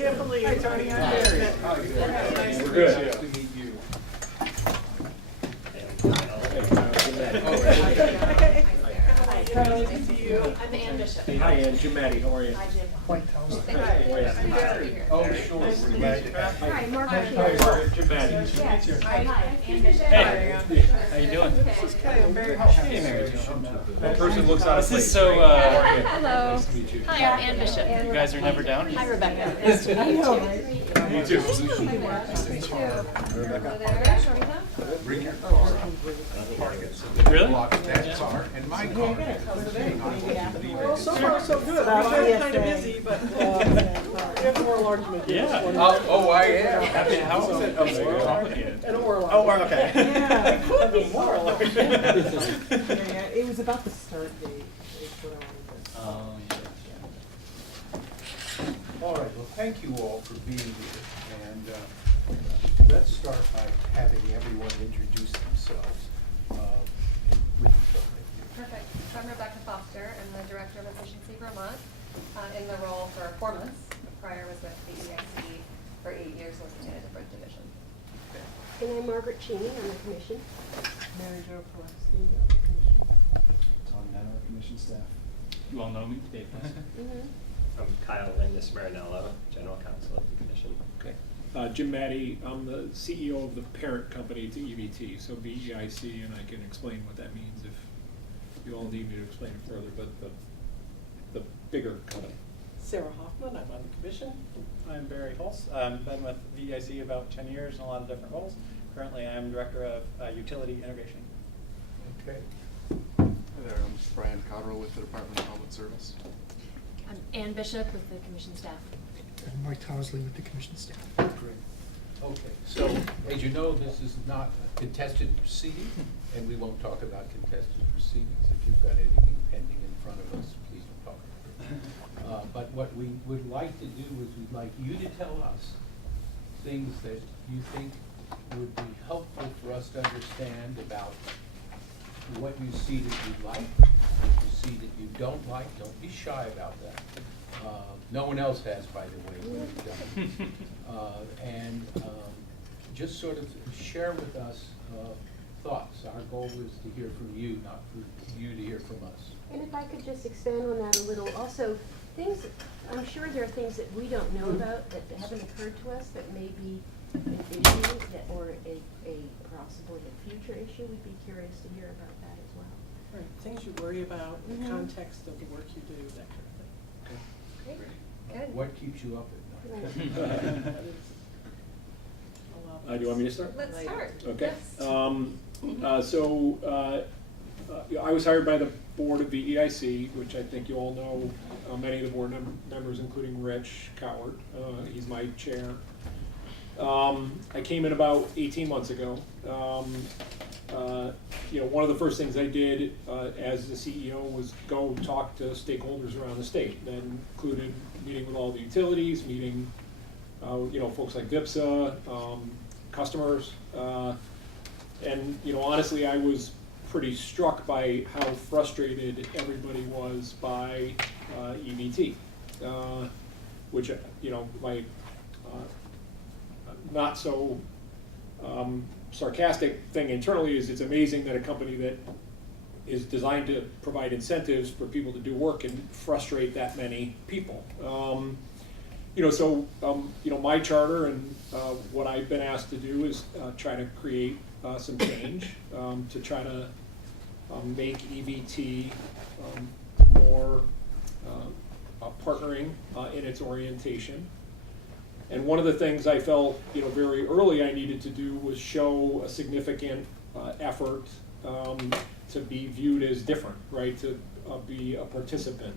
can't believe. Hi, Tony. I'm Barry. We're Good. Nice to meet you. Nice to see you. I'm Ann Bishop. Hi, Ann. Jim Maddie. How are you? Hi, Jim. White House. Thank you. Hi. Nice to be here. Oh, sure. We're glad to have you. Hi, Mark. Hi, Jim Maddie. Yes. Hi, Ann Bishop. Hey. How you doing? Okay, I'm very happy. Hey, Mary. That person looks out of This is place. so, Hello. Nice to meet you. Hi, I'm Ann Bishop. you guys are never down? Hi, Rebecca. Nice to meet you. You too. Hello there. Shorty. Bring your car up. Park it so that Really? block that car and my car. Sitting on what you leave Well, it. so far so good. I've been kind of busy, but we have more large materials. Yeah. Oh, I am. Happy house. Oh, Complicated. And more large. Oh, okay. Yeah, it could be more large. Yeah, it was about the start date, is what I wanted to. All right, well, thank you all for being here. And let's start by having everyone introduce themselves. Perfect. So I'm Rebecca Foster. I'm the Director of Efficiency Vermont in the role for 4 months. Prior was with the VEIC for 8 years working in a different division. And I'm Margaret Cheney on the commission. Mary Jo Pulaski of the commission. Tom Manor, commission staff. You all know me, Dave. Mm-hmm. I'm Kyle Lindis Marinello, General Counsel of the Commission. Okay. Jim Maddie, I'm the CEO of the parent company to EVT, so VEIC, and I can explain what that means if you all need me to explain it further, but the bigger company. Sarah Hoffman, I'm on the commission. I'm Barry Hulse. I've been with VEIC about 10 years in a lot of different roles. Currently, I'm Director of Utility Integration. Okay. Hi there, I'm Brian Cotterill with the Department of Public Service. I'm Ann Bishop with the commission staff. And Mike Towsley with the commission staff. Great. Okay, so as you know, this is not a contested proceeding, and we won't talk about contested proceedings. If you've got anything pending in front of us, please don't talk about it. But what we would like to do is we'd like you to tell us things that you think would be helpful for us to understand about what you see that you like, what you see that you don't like. Don't be shy about that. No one else has, by the way, when you've done it. And just sort of share with us thoughts. Our goal is to hear from you, not for you to hear from us. And if I could just expand on that a little, also, things, I'm sure there are things that we don't know about that haven't occurred to us that may be an issue that, or a possible future issue. We'd be curious to hear about that as well. Right, things you worry about, the context of the work you do, that kind of thing. Great. Good. What keeps you up at night? Right. That is a lot. Do you want me to start? Let's start. Okay. Yes. I was hired by the board of VEIC, which I think you all know, many of the board members, including Rich Coward. He's my chair. I came in about 18 months ago. One of the first things I did as the CEO was go talk to stakeholders around the state. That included meeting with all the utilities, meeting folks like VIPSA, customers, and honestly, I was pretty struck by how frustrated everybody was by EVT, which my not so sarcastic thing internally is it's amazing that a company that is designed to provide incentives for people to do work can frustrate that many people. My charter and what I've been asked to do is try to create some change to try to make EVT more partnering in its orientation. And one of the things I felt, very early I needed to do was show a significant effort to be viewed as different, right? To be a participant.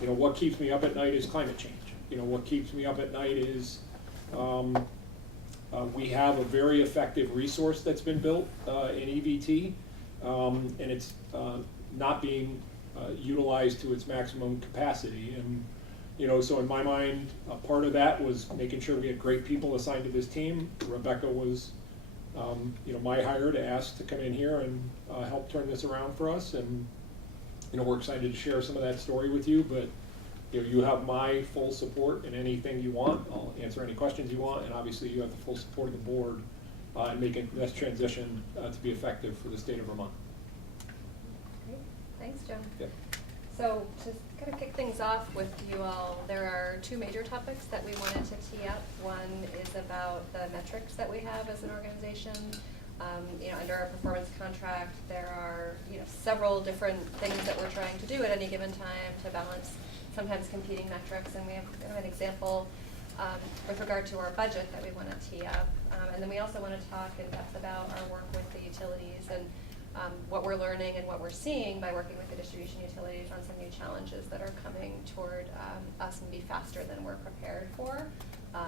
What keeps me up at night is climate change. What keeps me up at night is we have a very effective resource that's been built in EVT, and it's not being utilized to its maximum capacity. And so in my mind, a part of that was making sure we had great people assigned to this team. Rebecca was, my hire to ask to come in here and help turn this around for us. And, we're excited to share some of that story with you. But you have my full support in anything you want. I'll answer any questions you want, and obviously you have the full support of the board in making this transition to be effective for the state of Vermont. Great, thanks, Jim. Yep. So to kind of kick things off with you all, there are two major topics that we wanted to tee up. One is about the metrics that we have as an organization. Under our performance contract, there are several different things that we're trying to do at any given time to balance sometimes competing metrics, and we have kind of an example with regard to our budget that we want to tee up. And then we also want to talk in depth about our work with the utilities and what we're learning and what we're seeing by working with the distribution utilities on some new challenges that are coming toward us and be faster than we're prepared for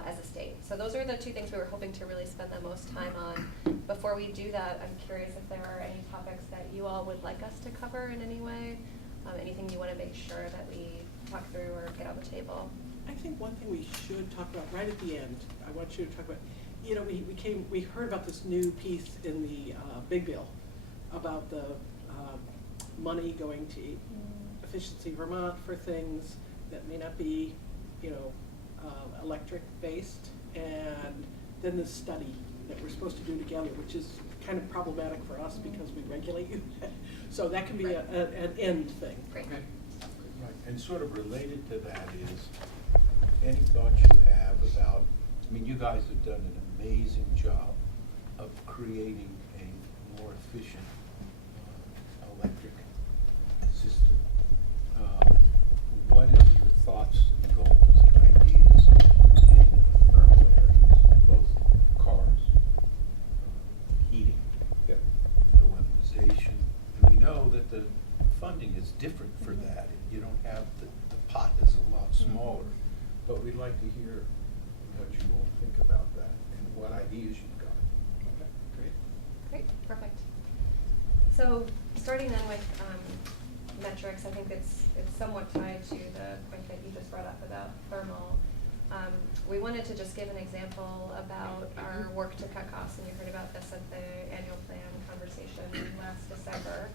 as a state. So those are the two things we were hoping to really spend the most time on. Before we do that, I'm curious if there are any topics that you all would like us to cover in any way, anything you want to make sure that we talk through or get on the table. I think one thing we should talk about right at the end, I want you to talk about, we heard about this new piece in the big bill about the money going to Efficiency Vermont for things that may not be, electric based, and then the study that we're supposed to do together, which is kind of problematic for us because we regulate you. So that can be an end thing. Great. Okay. Right. And sort of related to that is, any thoughts you have about, you guys have done an amazing job of creating a more efficient electric system. What are your thoughts and goals and ideas in the thermal areas, both cars, heating, Yep. the weaponization? And we know that the funding is different for that. You don't have, the pot is a lot smaller. But we'd like to hear what you all think about that and what ideas you've got. Okay, great. Great, perfect. So starting then with metrics, I think it's somewhat tied to the point that you just brought up about thermal. We wanted to just give an example about our work to cut costs, and you heard about this at the annual plan conversation last December.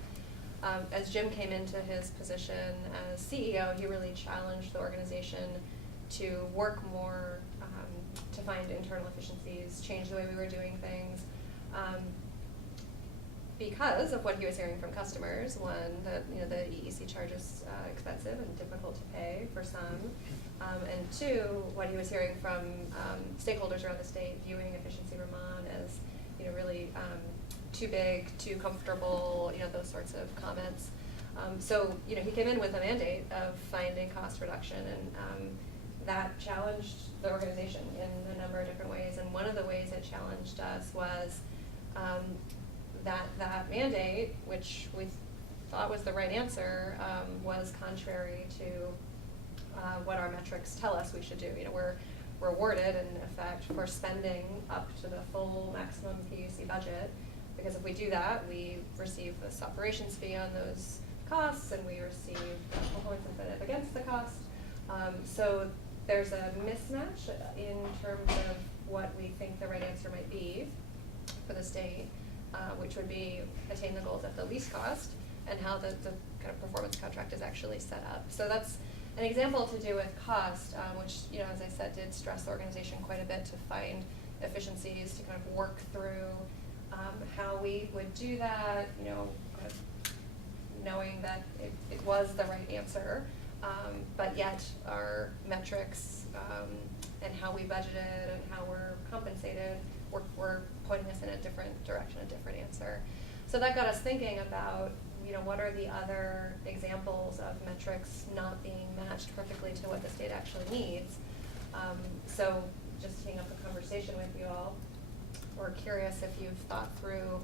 As Jim came into his position as CEO, he really challenged the organization to work more to find internal efficiencies, change the way we were doing things, because of what he was hearing from customers. One, that the EEC charge is expensive and difficult to pay for some, and two, what he was hearing from stakeholders around the state viewing Efficiency Vermont as really too big, too comfortable, those sorts of comments. So he came in with a mandate of finding cost reduction, and that challenged the organization in a number of different ways. And one of the ways it challenged us was that mandate, which we thought was the right answer, was contrary to what our metrics tell us we should do. We're rewarded in effect for spending up to the full maximum PUC budget, because if we do that, we receive this operations fee on those costs, and we receive the performance incentive against the cost. So there's a mismatch in terms of what we think the right answer might be for the state, which would be attain the goals at the least cost, and how the kind of performance contract is actually set up. So that's an example to do with cost, which, as I said, did stress the organization quite a bit to find efficiencies, to kind of work through how we would do that, kind of knowing that it was the right answer, but yet our metrics and how we budgeted and how we're compensated were pointing us in a different direction, a different answer. So that got us thinking about, what are the other examples of metrics not being matched perfectly to what the state actually needs. So just taking up a conversation with you all, we're curious if you've thought through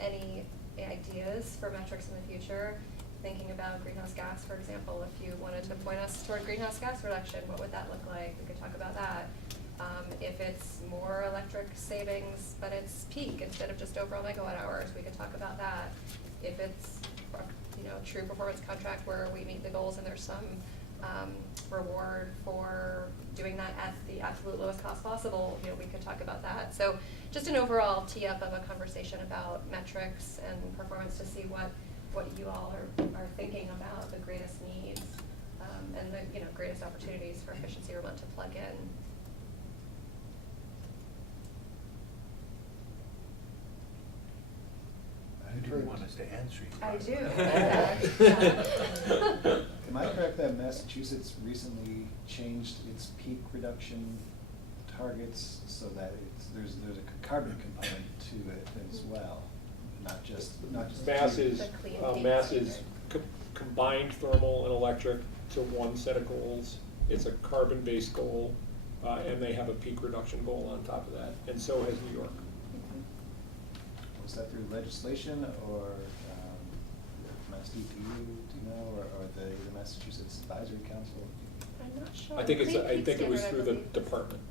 any ideas for metrics in the future. Thinking about greenhouse gas, for example, if you wanted to point us toward greenhouse gas reduction, what would that look like? We could talk about that. If it's more electric savings, but it's peak instead of just overall megawatt hours, we could talk about that. If it's true performance contract where we meet the goals and there's some reward for doing that at the absolute lowest cost possible, we could talk about that. So just an overall tee up of a conversation about metrics and performance to see what you all are thinking about the greatest needs and the, you know, greatest opportunities for Efficiency Vermont to plug in. You didn't want us to answer you. I do. Am I correct that Massachusetts recently changed its peak reduction targets so that there's a carbon component to it as well, not just Mass peak? is, The clean Mass heat is standard. combined thermal and electric to one set of goals. It's a carbon-based goal, and they have a peak reduction goal on top of that, and so has New York. Was that through legislation or Mass DPU, do you know, or the Massachusetts Advisory Council? I'm not sure. I think it's, Clean I Heat think it was Standard, through I the believe. department.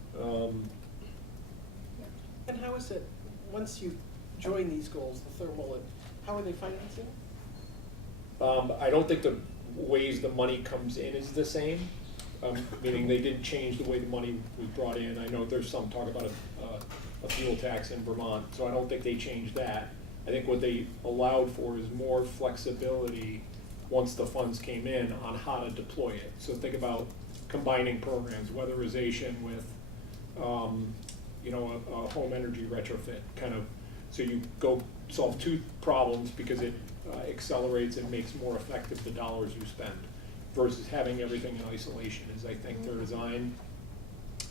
And how is it, once you join these goals, the thermal, and how are they financing? I don't think the ways the money comes in is the same, meaning they didn't change the way the money was brought in. I know there's some talk about a fuel tax in Vermont, so I don't think they changed that. I think what they allowed for is more flexibility once the funds came in on how to deploy it. So think about combining programs, weatherization with, you know, a home energy retrofit, kind of, so you go solve two problems because it accelerates and makes more effective the dollars you spend, versus having everything in isolation is, I think, their design.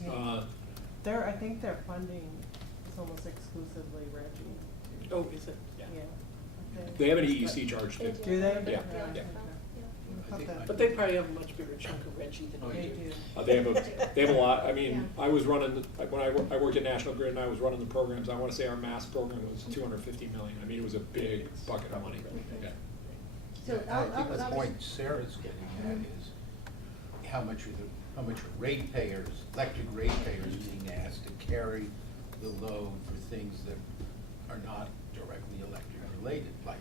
I think their funding is almost exclusively Reggie. Oh, is it? Yeah. They have an EEC charge too. Do they? Yeah, Yeah. yeah. I think Okay. But they probably have a much bigger chunk of Reggie than we They do. do. They have a lot, I mean, Yeah. I was running, when I worked at National Grid and I was running the programs, I wanna say our mass program was 250 million. I mean, it was a big bucket of money, yeah. So I think the point Sarah's getting at is how much are ratepayers, electric ratepayers being asked to carry the load for things that are not directly electric related, like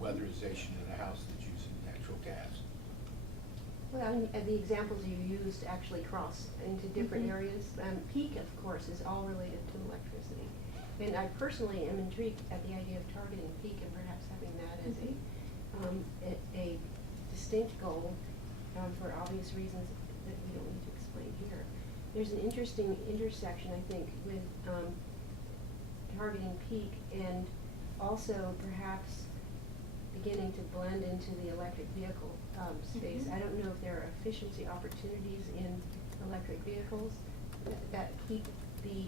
weatherization of a house that's using natural gas. Well, I mean, the examples you used actually cross into different areas. Peak, of course, is all related to electricity. And I personally am intrigued at the idea of targeting peak and perhaps having that as a distinct goal for obvious reasons that we don't need to explain here. There's an interesting intersection, I think, with targeting peak and also perhaps beginning to blend into the electric vehicle space. I don't know if there are efficiency opportunities in electric vehicles that keep the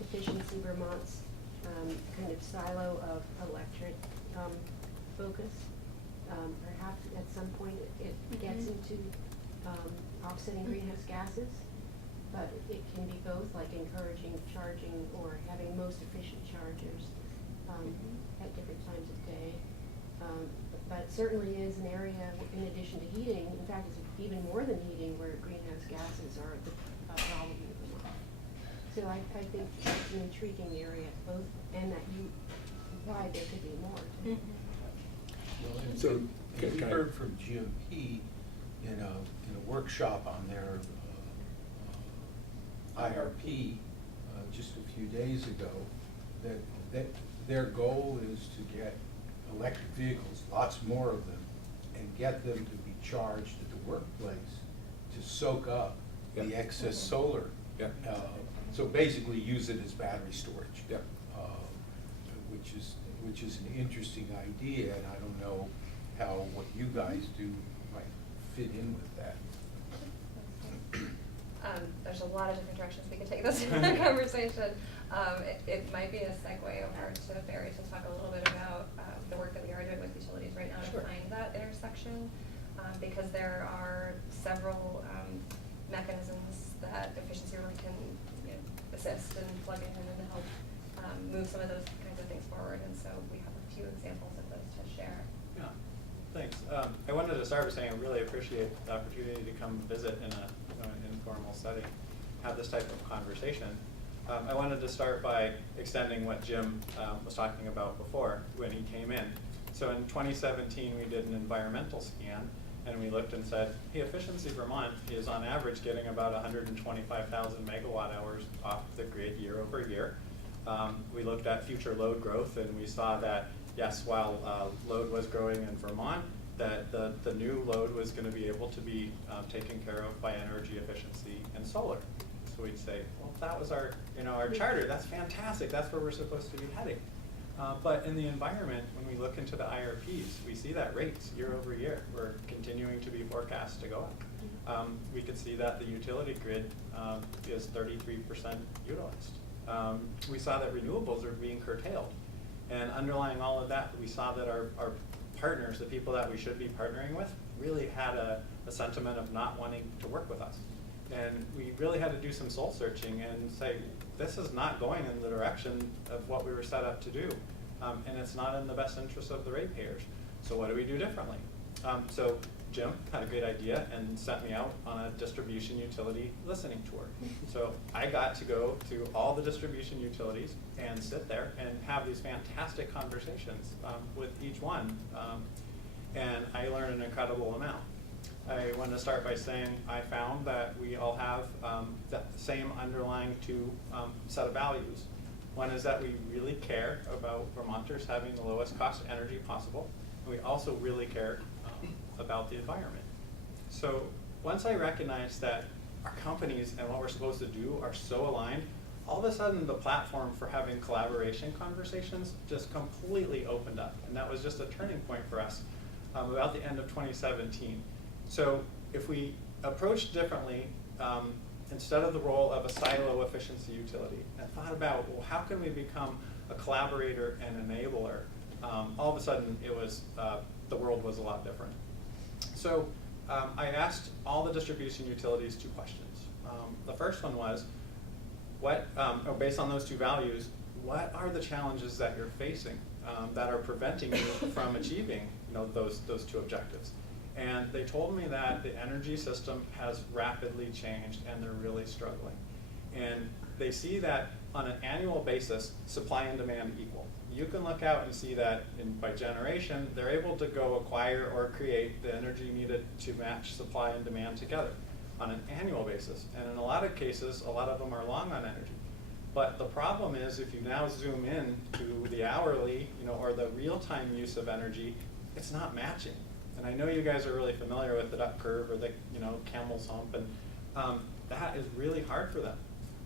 Efficiency Vermont's kind of silo of electric focus. Perhaps at some point it gets into offsetting greenhouse gases, but it can be both, like encouraging charging or having most efficient chargers at different times of day. But it certainly is an area, in addition to heating, in fact, it's even more than heating, where greenhouse gases are the problem in Vermont. So I think it's an intriguing area, both, and that why there could be more too. Well, and So, we can I- heard from GMP in a workshop on their IRP just a few days ago, that their goal is to get electric vehicles, lots more of them, and get them to be charged at the workplace to soak up the Yeah. excess solar. Yeah. So basically use it as battery storage. Yeah. Which is an interesting idea, and I don't know how what you guys do might fit in with that. There's a lot of different directions we could take this conversation. It might be a segue over to Barry to talk a little bit about the work that we are doing with utilities right now to Sure. find that intersection, because there are several mechanisms that Efficiency Room can, you know, assist and plug in and help move some of those kinds of things forward. And so we have a few examples of those to share. Yeah, thanks. I wanted to start by saying I really appreciate the opportunity to come visit in an informal setting, have this type of conversation. I wanted to start by extending what Jim was talking about before when he came in. So in 2017, we did an environmental scan, and we looked and said, hey, Efficiency Vermont is on average getting about 125,000 megawatt hours off the grid year over year. We looked at future load growth, and we saw that, yes, while load was growing in Vermont, that the new load was going to be able to be taken care of by energy efficiency and solar. So we'd say, well, that was our, our charter. That's fantastic. That's where we're supposed to be heading. But in the environment, when we look into the IRPs, we see that rates year over year were continuing to be forecast to go up. We could see that the utility grid is 33% utilized. We saw that renewables are being curtailed. And underlying all of that, we saw that our partners, the people that we should be partnering with, really had a sentiment of not wanting to work with us. And we really had to do some soul searching and say, this is not going in the direction of what we were set up to do. And it's not in the best interest of the ratepayers. So what do we do differently? So Jim had a great idea and sent me out on a distribution utility listening tour. So I got to go to all the distribution utilities and sit there and have these fantastic conversations with each one. And I learned an incredible amount. I want to start by saying I found that we all have the same underlying two set of values. One is that we really care about Vermonters having the lowest cost energy possible, and we also really care about the environment. So once I recognized that our companies and what we're supposed to do are so aligned, all of a sudden the platform for having collaboration conversations just completely opened up. And that was just a turning point for us about the end of 2017. So if we approach differently, instead of the role of a silo efficiency utility, and thought about, well, how can we become a collaborator and enabler, all of a sudden it was, the world was a lot different. So I asked all the distribution utilities two questions. The first one was, based on those two values, what are the challenges that you're facing that are preventing you from achieving those two objectives? And they told me that the energy system has rapidly changed and they're really struggling. And they see that on an annual basis, supply and demand equal. You can look out and see that by generation, they're able to go acquire or create the energy needed to match supply and demand together on an annual basis. And in a lot of cases, a lot of them are long on energy. But the problem is if you now zoom in to the hourly, or the real-time use of energy, it's not matching. And I know you guys are really familiar with the duck curve or the camel's hump, and that is really hard for them.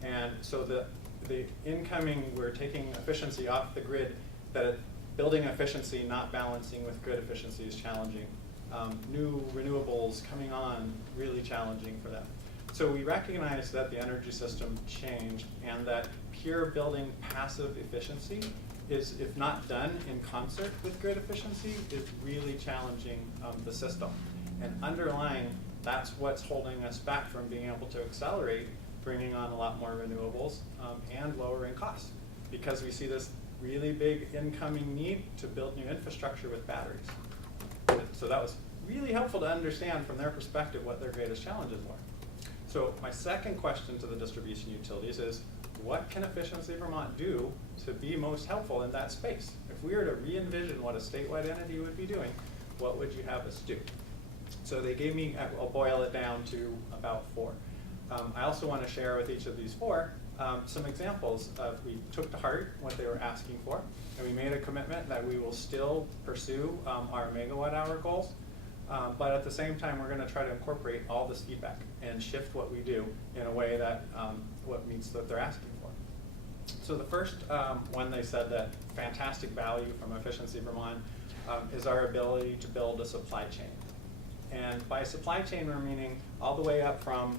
And so the incoming, we're taking efficiency off the grid, that building efficiency, not balancing with grid efficiency is challenging. New renewables coming on, really challenging for them. So we recognize that the energy system changed and that pure building passive efficiency is, if not done in concert with grid efficiency, is really challenging the system. And underlying, that's what's holding us back from being able to accelerate bringing on a lot more renewables and lowering costs, because we see this really big incoming need to build new infrastructure with batteries. So that was really helpful to understand from their perspective what their greatest challenges were. So my second question to the distribution utilities is, what can Efficiency Vermont do to be most helpful in that space? If we were to re-envision what a statewide entity would be doing, what would you have us do? So they gave me, I'll boil it down to about 4. I also want to share with each of these 4 some examples of, we took to heart what they were asking for, and we made a commitment that we will still pursue our megawatt hour goals, but at the same time we're going to try to incorporate all this feedback and shift what we do in a way that what meets what they're asking for. So the first one, they said that fantastic value from Efficiency Vermont is our ability to build a supply chain. And by supply chain, we're meaning all the way up from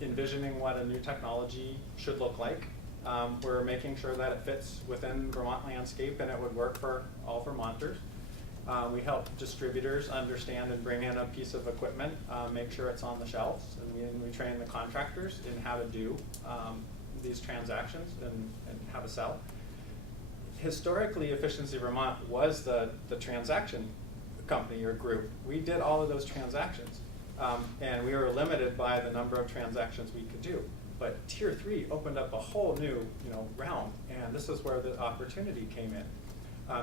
envisioning what a new technology should look like. We're making sure that it fits within Vermont landscape and it would work for all Vermonters. We help distributors understand and bring in a piece of equipment, make sure it's on the shelves, and we train the contractors in how to do these transactions and how to sell. Historically, Efficiency Vermont was the transaction company or group. We did all of those transactions, and we were limited by the number of transactions we could do. But Tier 3 opened up a whole new realm, and this is where the opportunity came in.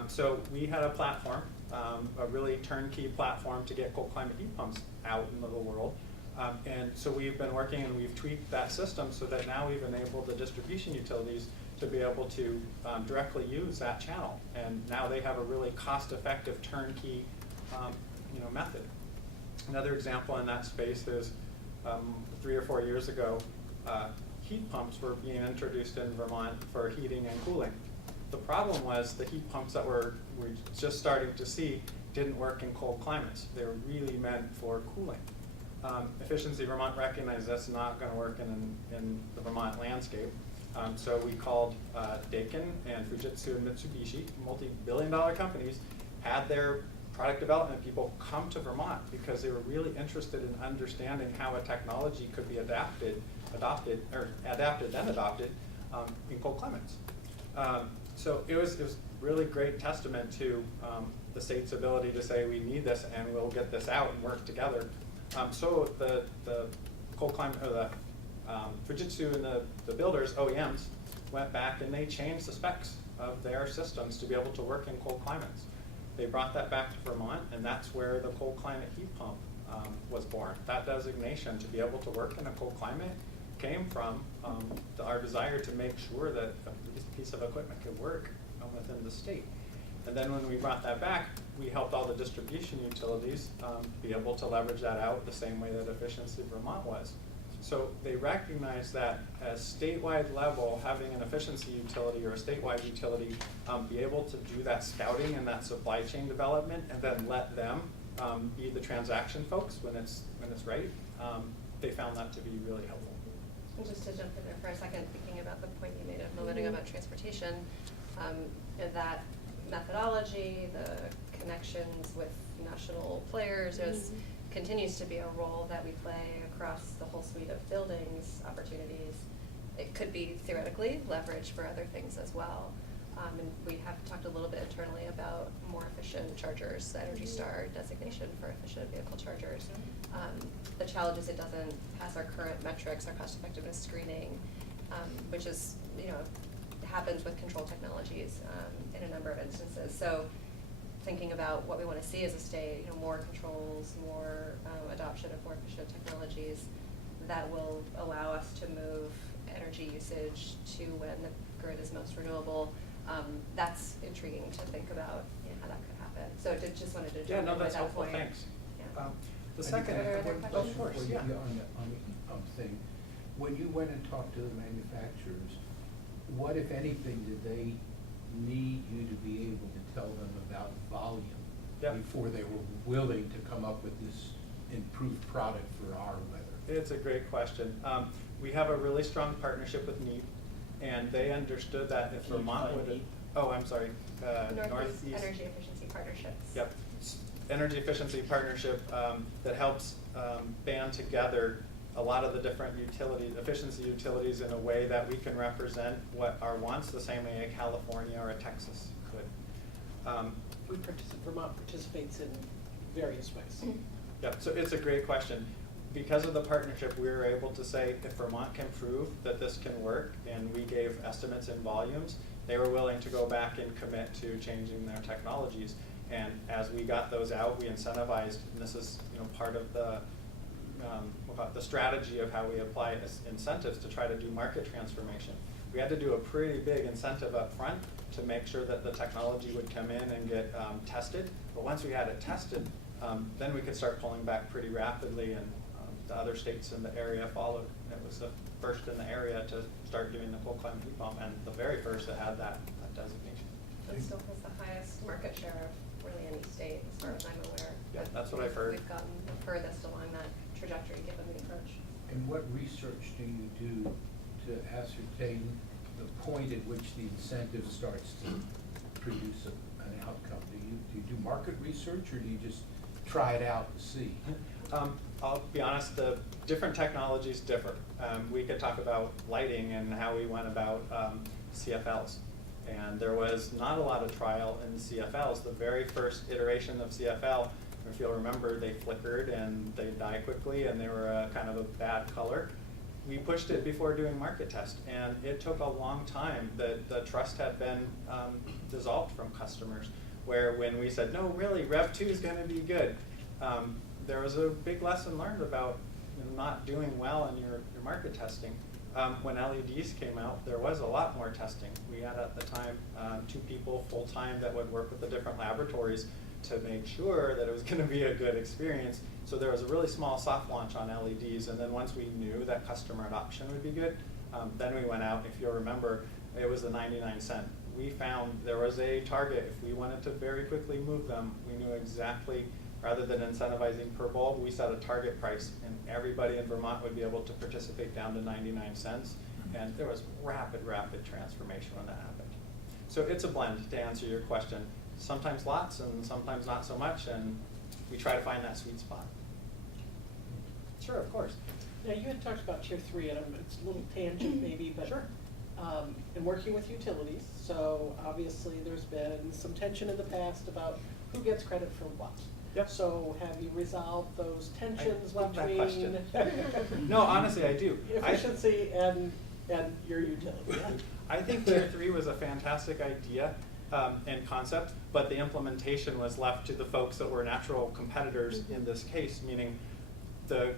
So we had a platform, a really turnkey platform to get cold climate heat pumps out into the world. And so we've been working and we've tweaked that system so that now we've enabled the distribution utilities to be able to directly use that channel. And now they have a really cost-effective turnkey method. Another example in that space is 3 or 4 years ago, heat pumps were being introduced in Vermont for heating and cooling. The problem was the heat pumps that we're just starting to see didn't work in cold climates. They were really meant for cooling. Efficiency Vermont recognized that's not going to work in the Vermont landscape. So we called Daikin and Fujitsu and Mitsubishi, multi-billion-dollar companies, had their product development people come to Vermont because they were really interested in understanding how a technology could be adapted in cold climates. So it was really great testament to the state's ability to say we need this and we'll get this out and work together. So the cold climate, or the Fujitsu and the builders, OEMs, went back and they changed the specs of their systems to be able to work in cold climates. They brought that back to Vermont, and that's where the cold climate heat pump was born. That designation to be able to work in a cold climate came from our desire to make sure that a piece of equipment could work within the state. And then when we brought that back, we helped all the distribution utilities be able to leverage that out the same way that Efficiency Vermont was. So they recognize that at a statewide level, having an efficiency utility or a statewide utility be able to do that scouting and that supply chain development, and then let them be the transaction folks when it's right. They found that to be really helpful. And just to jump in there for a second, thinking about the point you made a moment ago about transportation, that methodology, the connections with national players, continues to be a role that we play across the whole suite of buildings opportunities. It could be theoretically leveraged for other things as well. And we have talked a little bit internally about more efficient chargers, the Energy Star designation for efficient vehicle chargers. The challenge is it doesn't pass our current metrics, our cost effectiveness screening, which is, happens with control technologies in a number of instances. So thinking about what we want to see as a state, more controls, more adoption of more efficient technologies that will allow us to move energy usage to when the grid is most renewable. That's intriguing to think about how that could happen. So I just wanted to jump in with that's that helpful, point. thanks. Yeah. The I second, think I have Other one questions? question for you Yeah. on the heat pump thing. When you went and talked to the manufacturers, what, if anything, did they need you to be able to tell them about volume before they were willing to come up with this improved product for our weather? It's a great question. We have a really strong partnership with NEEP, and they understood that if Vermont would, Northeast Energy Efficiency Partnerships. Yep, energy efficiency partnership that helps band together a lot of the different efficiency utilities in a way that we can represent what our wants the same way a California or a Texas could. Vermont participates in various ways. Yep, so it's a great question. Because of the partnership, we were able to say if Vermont can prove that this can work, and we gave estimates in volumes, they were willing to go back and commit to changing their technologies. And as we got those out, we incentivized, and this is part of the strategy of how we apply incentives to try to do market transformation. We had to do a pretty big incentive up front to make sure that the technology would come in and get tested. But once we had it tested, then we could start pulling back pretty rapidly, and the other states in the area followed. It was the first in the area to start doing the cold climate heat pump, and the very first that had that designation. It still has the highest market share of really any state, as far as I'm aware. Yeah, that's what I've heard. We've gotten the furthest along that trajectory given the approach. And what research do you do to ascertain the point at which the incentive starts to produce an outcome? Do you do market research, or do you just try it out to see? I'll be honest, the different technologies differ. We could talk about lighting and how we went about CFLs. And there was not a lot of trial in the CFLs. The very first iteration of CFL, if you'll remember, they flickered and they die quickly, and they were a kind of a bad color. We pushed it before doing market test, and it took a long time. The trust had been dissolved from customers, where when we said, no, really, Rev 2 is going to be good, there was a big lesson learned about not doing well in your market testing. When LEDs came out, there was a lot more testing. We had at the time 2 people full-time that would work with the different laboratories to make sure that it was going to be a good experience. So there was a really small soft launch on LEDs, and then once we knew that customer adoption would be good, then we went out. If you'll remember, it was the 99¢. We found there was a target. If we wanted to very quickly move them, we knew exactly, rather than incentivizing per bulb, we set a target price, and everybody in Vermont would be able to participate down to 99¢. And there was rapid transformation when that happened. So it's a blend, to answer your question. Sometimes lots and sometimes not so much, and we try to find that sweet spot. Sure, of course. Now, you had talked about tier 3, and it's a little tangent maybe, but Sure. in working with utilities, so obviously there's been some tension in the past about who gets credit for what. Yep. So have you resolved those tensions love that between question. No, honestly, I do. efficiency and your utility? I think tier 3 was a fantastic idea and concept, but the implementation was left to the folks that were natural competitors in this case, meaning the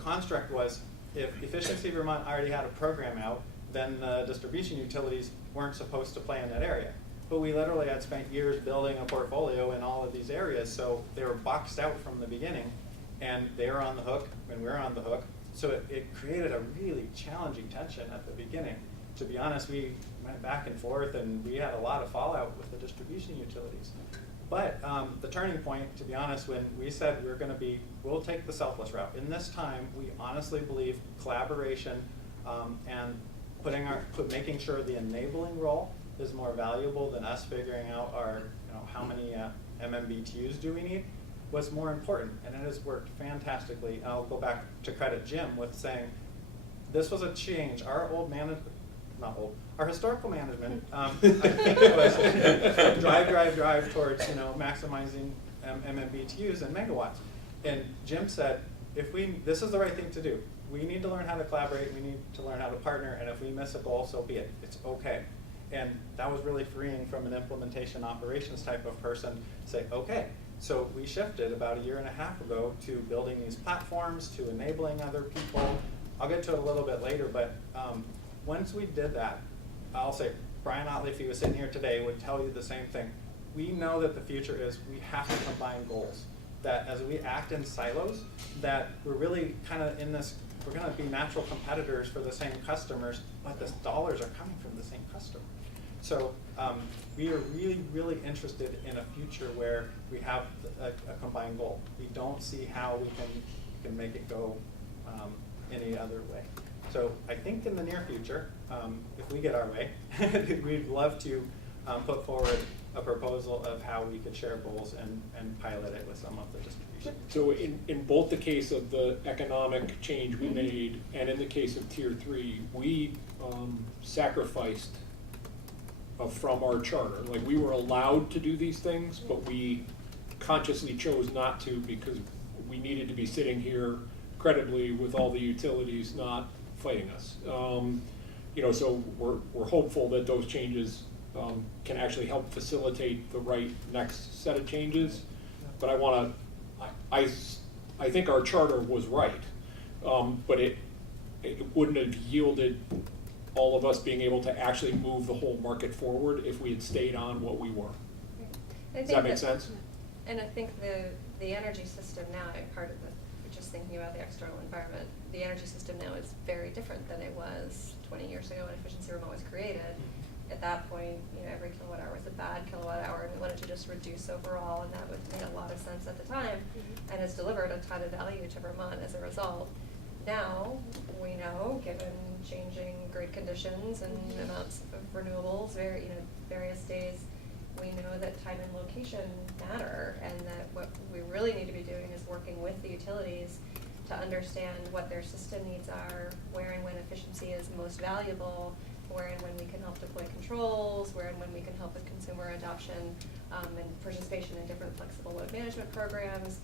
construct was, if Efficiency Vermont already had a program out, then the distribution utilities weren't supposed to play in that area. But we literally had spent years building a portfolio in all of these areas, so they were boxed out from the beginning, and they were on the hook, and we were on the hook. So it created a really challenging tension at the beginning. To be honest, we went back and forth, and we had a lot of fallout with the distribution utilities. But the turning point, to be honest, when we said we'll take the selfless route. In this time, we honestly believe collaboration and making sure the enabling role is more valuable than us figuring out how many MMBTUs do we need, was more important, and it has worked fantastically. I'll go back to credit Jim with saying, this was a change. Our our historical management, I think it was drive towards maximizing MMBTUs and megawatts. And Jim said, this is the right thing to do. We need to learn how to collaborate, we need to learn how to partner, and if we miss a goal, so be it. It's okay. And that was really freeing from an implementation operations type of person to say, okay. So we shifted about 1.5 years ago to building these platforms, to enabling other people. I'll get to it a little bit later, but once we did that, I'll say, Brian Otley, if he was sitting here today, would tell you the same thing. We know that the future is we have to combine goals. That as we act in silos, that we're really kind of in this, we're going to be natural competitors for the same customers, but the dollars are coming from the same customer. So we are really interested in a future where we have a combined goal. We don't see how we can make it go any other way. So I think in the near future, if we get our way, we'd love to put forward a proposal of how we could share goals and pilot it with some of the distribution. So in both the case of the economic change we made and in the case of tier 3, we sacrificed from our charter. Like, we were allowed to do these things, but we consciously chose not to because we needed to be sitting here credibly with all the utilities not fighting us. So we're hopeful that those changes can actually help facilitate the right next set of changes. But I think our charter was right, but it wouldn't have yielded all of us being able to actually move the whole market forward if we had stayed on what we were. Does that make sense? And I think the energy system now, part of just thinking about the external environment, the energy system now is very different than it was 20 years ago when Efficiency Vermont was created. At that point, every kilowatt hour was a bad kilowatt hour, and we wanted to just reduce overall, and that made a lot of sense at the time, and has delivered a ton of value to Vermont as a result. Now, we know, given changing grid conditions and amounts of renewables, various days, we know that time and location matter, and that what we really need to be doing is working with the utilities to understand what their system needs are, where and when efficiency is most valuable, where and when we can help deploy controls, where and when we can help with consumer adoption and participation in different flexible load management programs,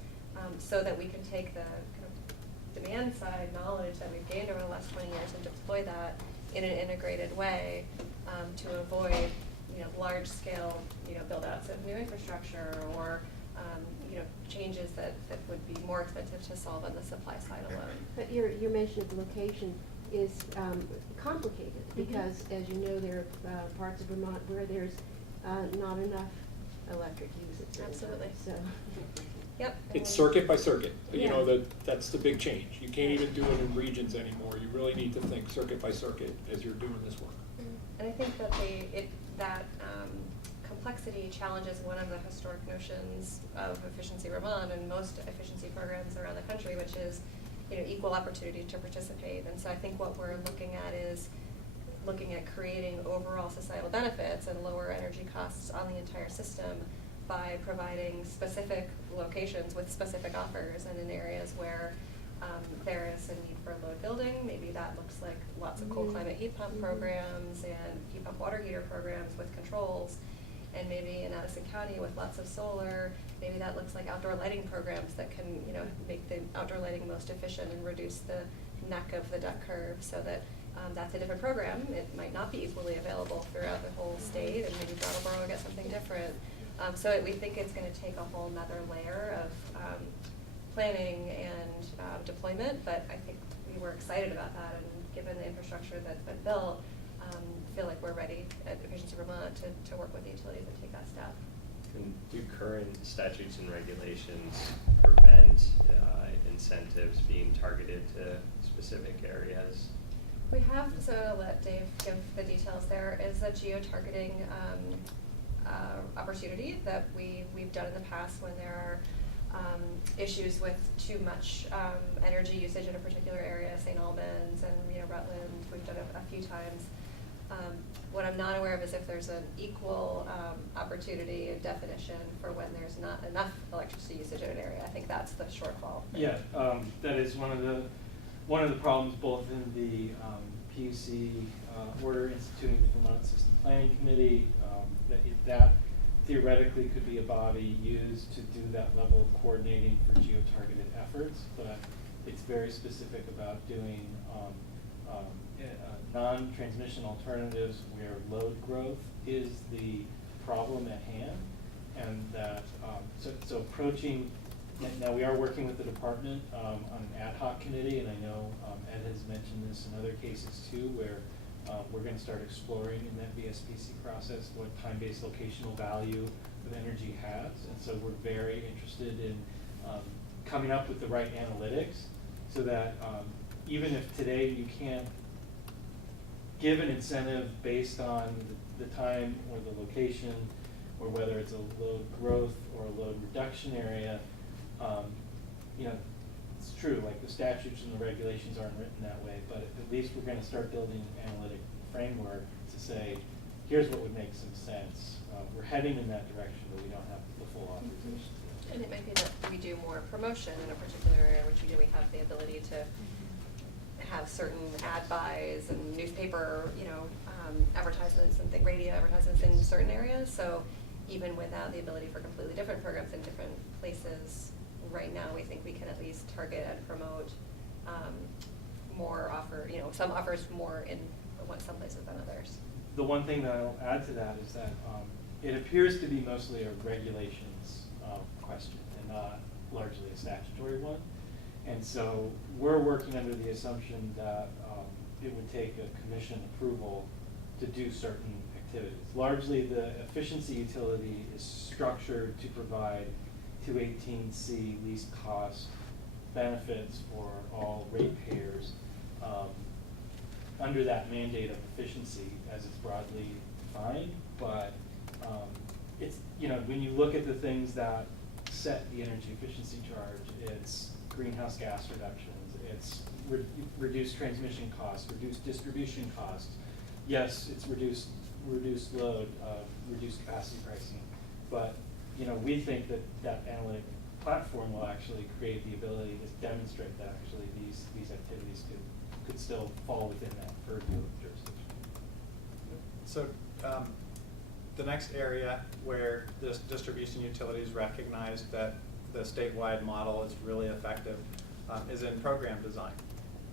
so that we can take the kind of demand side knowledge that we've gained over the last 20 years and deploy that in an integrated way to avoid large scale build outs of new infrastructure or changes that would be more expensive to solve on the supply side alone. But your mention of location is complicated because, as you know, there are parts of Vermont where there's not enough electric use at certain Absolutely. times, so. Yep. It's circuit by circuit, you know, Yeah. that's the big change. You can't even do it in regions anymore. You really need to think circuit by circuit as you're doing this work. And I think that that complexity challenges one of the historic notions of Efficiency Vermont and most efficiency programs around the country, which is, you know, equal opportunity to participate. And so I think what we're looking at is looking at creating overall societal benefits and lower energy costs on the entire system by providing specific locations with specific offers, and in areas where there is a need for load building, maybe that looks like lots of cold climate heat pump programs and heat pump water heater programs with controls, and maybe in Addison County with lots of solar, maybe that looks like outdoor lighting programs that can, you know, make the outdoor lighting most efficient and reduce the neck of the duck curve, so that that's a different program. It might not be equally available throughout the whole state, and maybe Brattleboro will get something different. So we think it's going to take a whole nother layer of planning and deployment, but I think we were excited about that, and given the infrastructure that's been built, feel like we're ready at Efficiency Vermont to work with the utilities and take that step. And do current statutes and regulations prevent incentives being targeted to specific areas? We have, so I'll let Dave give the details. There is a geo-targeting opportunity that we've done in the past when there are issues with too much energy usage in a particular area, St. Albans and, you know, Rutland. We've done it a few times. What I'm not aware of is if there's an equal opportunity and definition for when there's not enough electricity usage in an area. I think that's the shortfall. Yeah, that is one of the problems both in the PUC order instituting the Vermont System Planning Committee, that theoretically could be a body used to do that level of coordinating for geo-targeted efforts, but it's very specific about doing non-transmission alternatives where load growth is the problem at hand, and that so approaching. Now we are working with the department on an ad hoc committee, and I know Ed has mentioned this in other cases too, where we're going to start exploring in that VSPC process what time-based locational value of energy has, and so we're very interested in coming up with the right analytics so that even if today you can't give an incentive based on the time or the location, or whether it's a load growth or a load reduction area, you know, it's true, like the statutes and the regulations aren't written that way, but at least we're going to start building an analytic framework to say, here's what would make some sense. We're heading in that direction, but we don't have the full authorization. And it might be that we do more promotion in a particular area, which we do. We have the ability to have certain ad buys and newspaper, you know, advertisements and radio advertisements in certain areas. So even without the ability for completely different programs in different places, right now we think we can at least target and promote more some offers more in some places than others. The one thing that I'll add to that is that it appears to be mostly a regulations question and not largely a statutory one. And so we're working under the assumption that it would take a commission approval to do certain activities. Largely the efficiency utility is structured to provide 218C least cost benefits for all ratepayers under that mandate of efficiency as it's broadly defined. But it's, you know, when you look at the things that set the energy efficiency charge, it's greenhouse gas reductions, it's reduced transmission costs, reduced distribution costs. Yes, it's reduced load, reduced capacity pricing, but you know, we think that that analytic platform will actually create the ability to demonstrate that actually these activities could still fall within that purview of jurisdiction. So the next area where this distribution utilities recognize that the statewide model is really effective is in program design.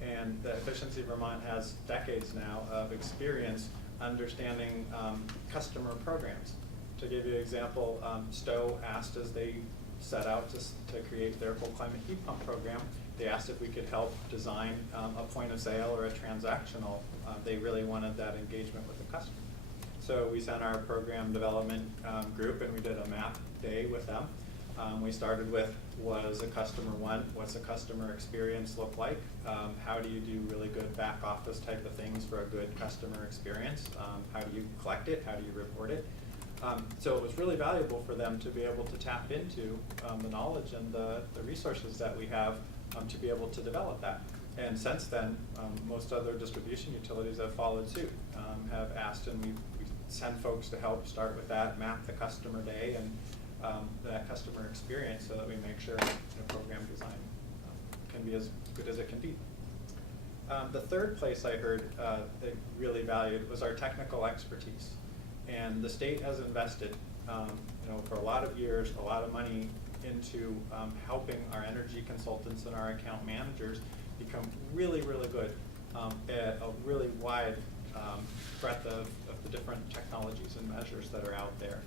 And the Efficiency Vermont has decades now of experience understanding customer programs. To give you an example, Stowe asked as they set out to create their cold climate heat pump program, they asked if we could help design a point of sale or a transactional. They really wanted that engagement with the customer. So we sent our program development group and we did a map day with them. We started with, what does a customer want? What's a customer experience look like? How do you do really good back office type of things for a good customer experience? How do you collect it? How do you report it? So it was really valuable for them to be able to tap into the knowledge and the resources that we have to be able to develop that. And since then, most other distribution utilities have followed suit, have asked, and we send folks to help start with that, map the customer day and that customer experience so that we make sure program design can be as good as it can be. The third place I heard they really valued was our technical expertise. And the state has invested for a lot of years, a lot of money into helping our energy consultants and our account managers become really, really good at a really wide breadth of the different technologies and measures that are out there.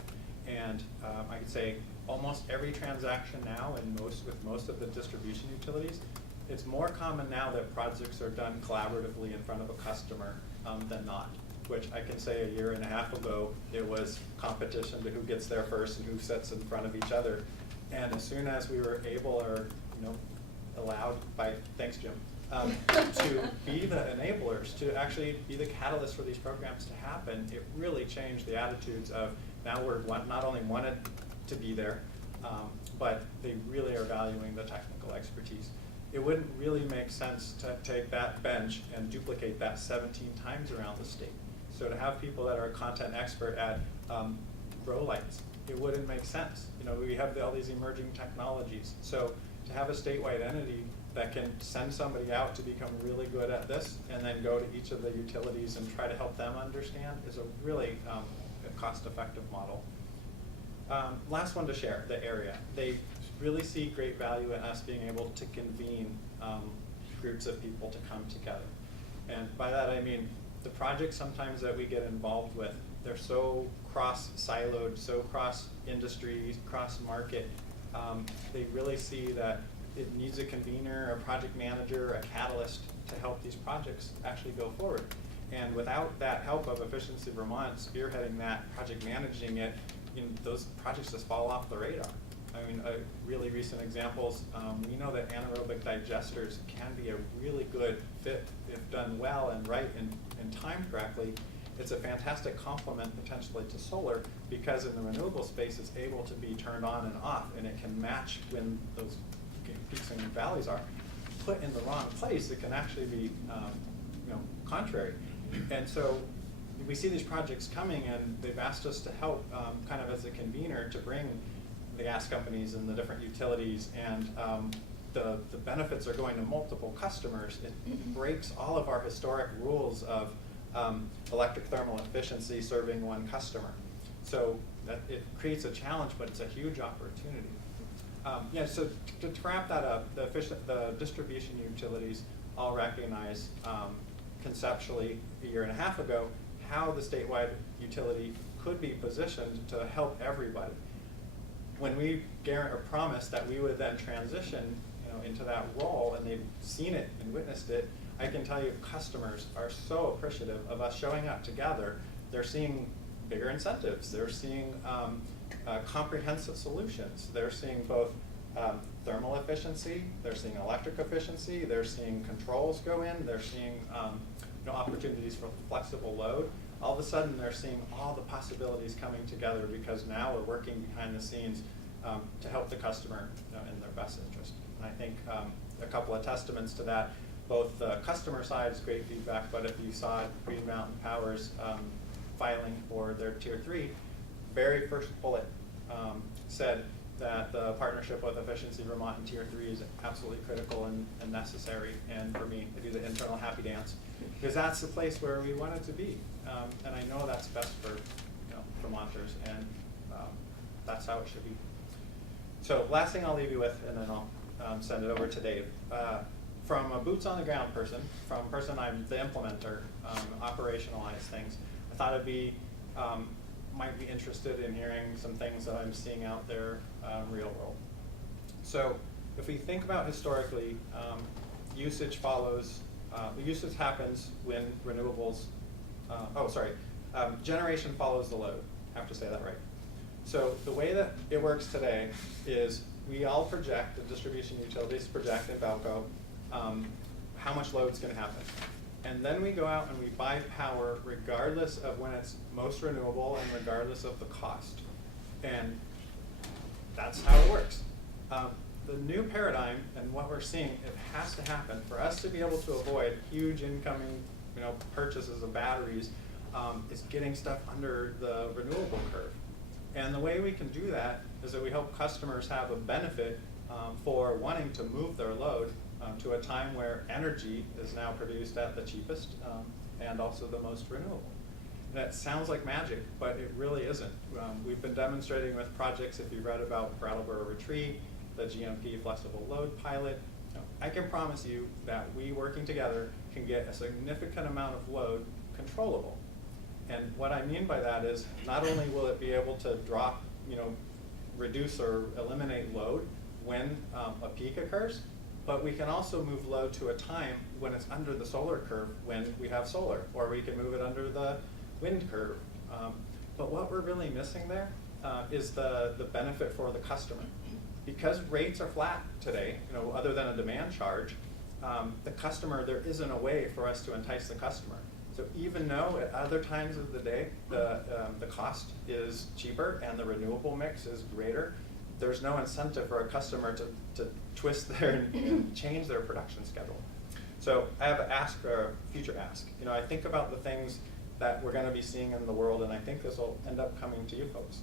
And I could say almost every transaction now and with most of the distribution utilities, it's more common now that projects are done collaboratively in front of a customer than not. Which I can say a year and a half ago, it was competition to who gets there first and who sits in front of each other. And as soon as we were able or allowed by, thanks Jim, to be the enablers, to actually be the catalyst for these programs to happen, it really changed the attitudes of now we're not only wanted to be there, but they really are valuing the technical expertise. It wouldn't really make sense to take that bench and duplicate that 17 times around the state. So to have people that are a content expert at grow lights, it wouldn't make sense. We have all these emerging technologies. So to have a statewide entity that can send somebody out to become really good at this and then go to each of the utilities and try to help them understand is a really cost-effective model. Last one to share, the area. They really see great value in us being able to convene groups of people to come together. And by that I mean the projects sometimes that we get involved with, they're so cross-siloed, so cross-industry, cross-market. They really see that it needs a convener, a project manager, a catalyst to help these projects actually go forward. And without that help of Efficiency Vermont spearheading that, project managing it, those projects just fall off the radar. I mean, really recent examples, we know that anaerobic digesters can be a really good fit if done well and right and timed correctly. It's a fantastic complement potentially to solar because in the renewable space it's able to be turned on and off and it can match when those peaks and valleys are. Put in the wrong place, it can actually be contrary. And so we see these projects coming and they've asked us to help kind of as a convener to bring the gas companies and the different utilities and the benefits are going to multiple customers. It breaks all of our historic rules of electric thermal efficiency serving one customer. So that it creates a challenge, but it's a huge opportunity. So to wrap that up, the distribution utilities all recognize conceptually a year and a half ago how the statewide utility could be positioned to help everybody. When we promised that we would then transition into that role and they've seen it and witnessed it, I can tell you customers are so appreciative of us showing up together. They're seeing bigger incentives. They're seeing comprehensive solutions. They're seeing both thermal efficiency, they're seeing electric efficiency, they're seeing controls go in, they're seeing opportunities for flexible load. All of a sudden they're seeing all the possibilities coming together because now we're working behind the scenes to help the customer in their best interest. And I think a couple of testaments to that, both the customer side is great feedback, but if you saw Green Mountain Power's filing for their Tier 3, very first bullet said that the partnership with Efficiency Vermont and Tier 3 is absolutely critical and necessary, and for me, to do the internal happy dance, because that's the place where we want it to be. And I know that's best for Vermonters, and that's how it should be. So last thing I'll leave you with, and then I'll send it over to Dave. From a boots on the ground person, from a person I'm the implementer, operationalize things, I thought it'd be, might be interested in hearing some things that I'm seeing out there real world. So if we think about historically, usage follows, usage happens when renewables, Generation follows the load, I have to say that right. So the way that it works today is we all project, the distribution utilities project at Belco, how much load's gonna happen. And then we go out and we buy power regardless of when it's most renewable and regardless of the cost. And that's how it works. The new paradigm and what we're seeing, it has to happen for us to be able to avoid huge incoming, purchases of batteries, is getting stuff under the renewable curve. And the way we can do that is that we help customers have a benefit for wanting to move their load to a time where energy is now produced at the cheapest and also the most renewable. And that sounds like magic, but it really isn't. We've been demonstrating with projects, if you read about Brattleboro Retreat, the GMP flexible load pilot. I can promise you that we working together can get a significant amount of load controllable. And what I mean by that is not only will it be able to drop, reduce or eliminate load when a peak occurs, but we can also move load to a time when it's under the solar curve when we have solar, or we can move it under the wind curve. But what we're really missing there is the benefit for the customer. Because rates are flat today, other than a demand charge, the customer, there isn't a way for us to entice the customer. So even though at other times of the day, the cost is cheaper and the renewable mix is greater, there's no incentive for a customer to twist their and change their production schedule. So I have an ask or a future ask. I think about the things that we're going to be seeing in the world, and I think this will end up coming to you folks.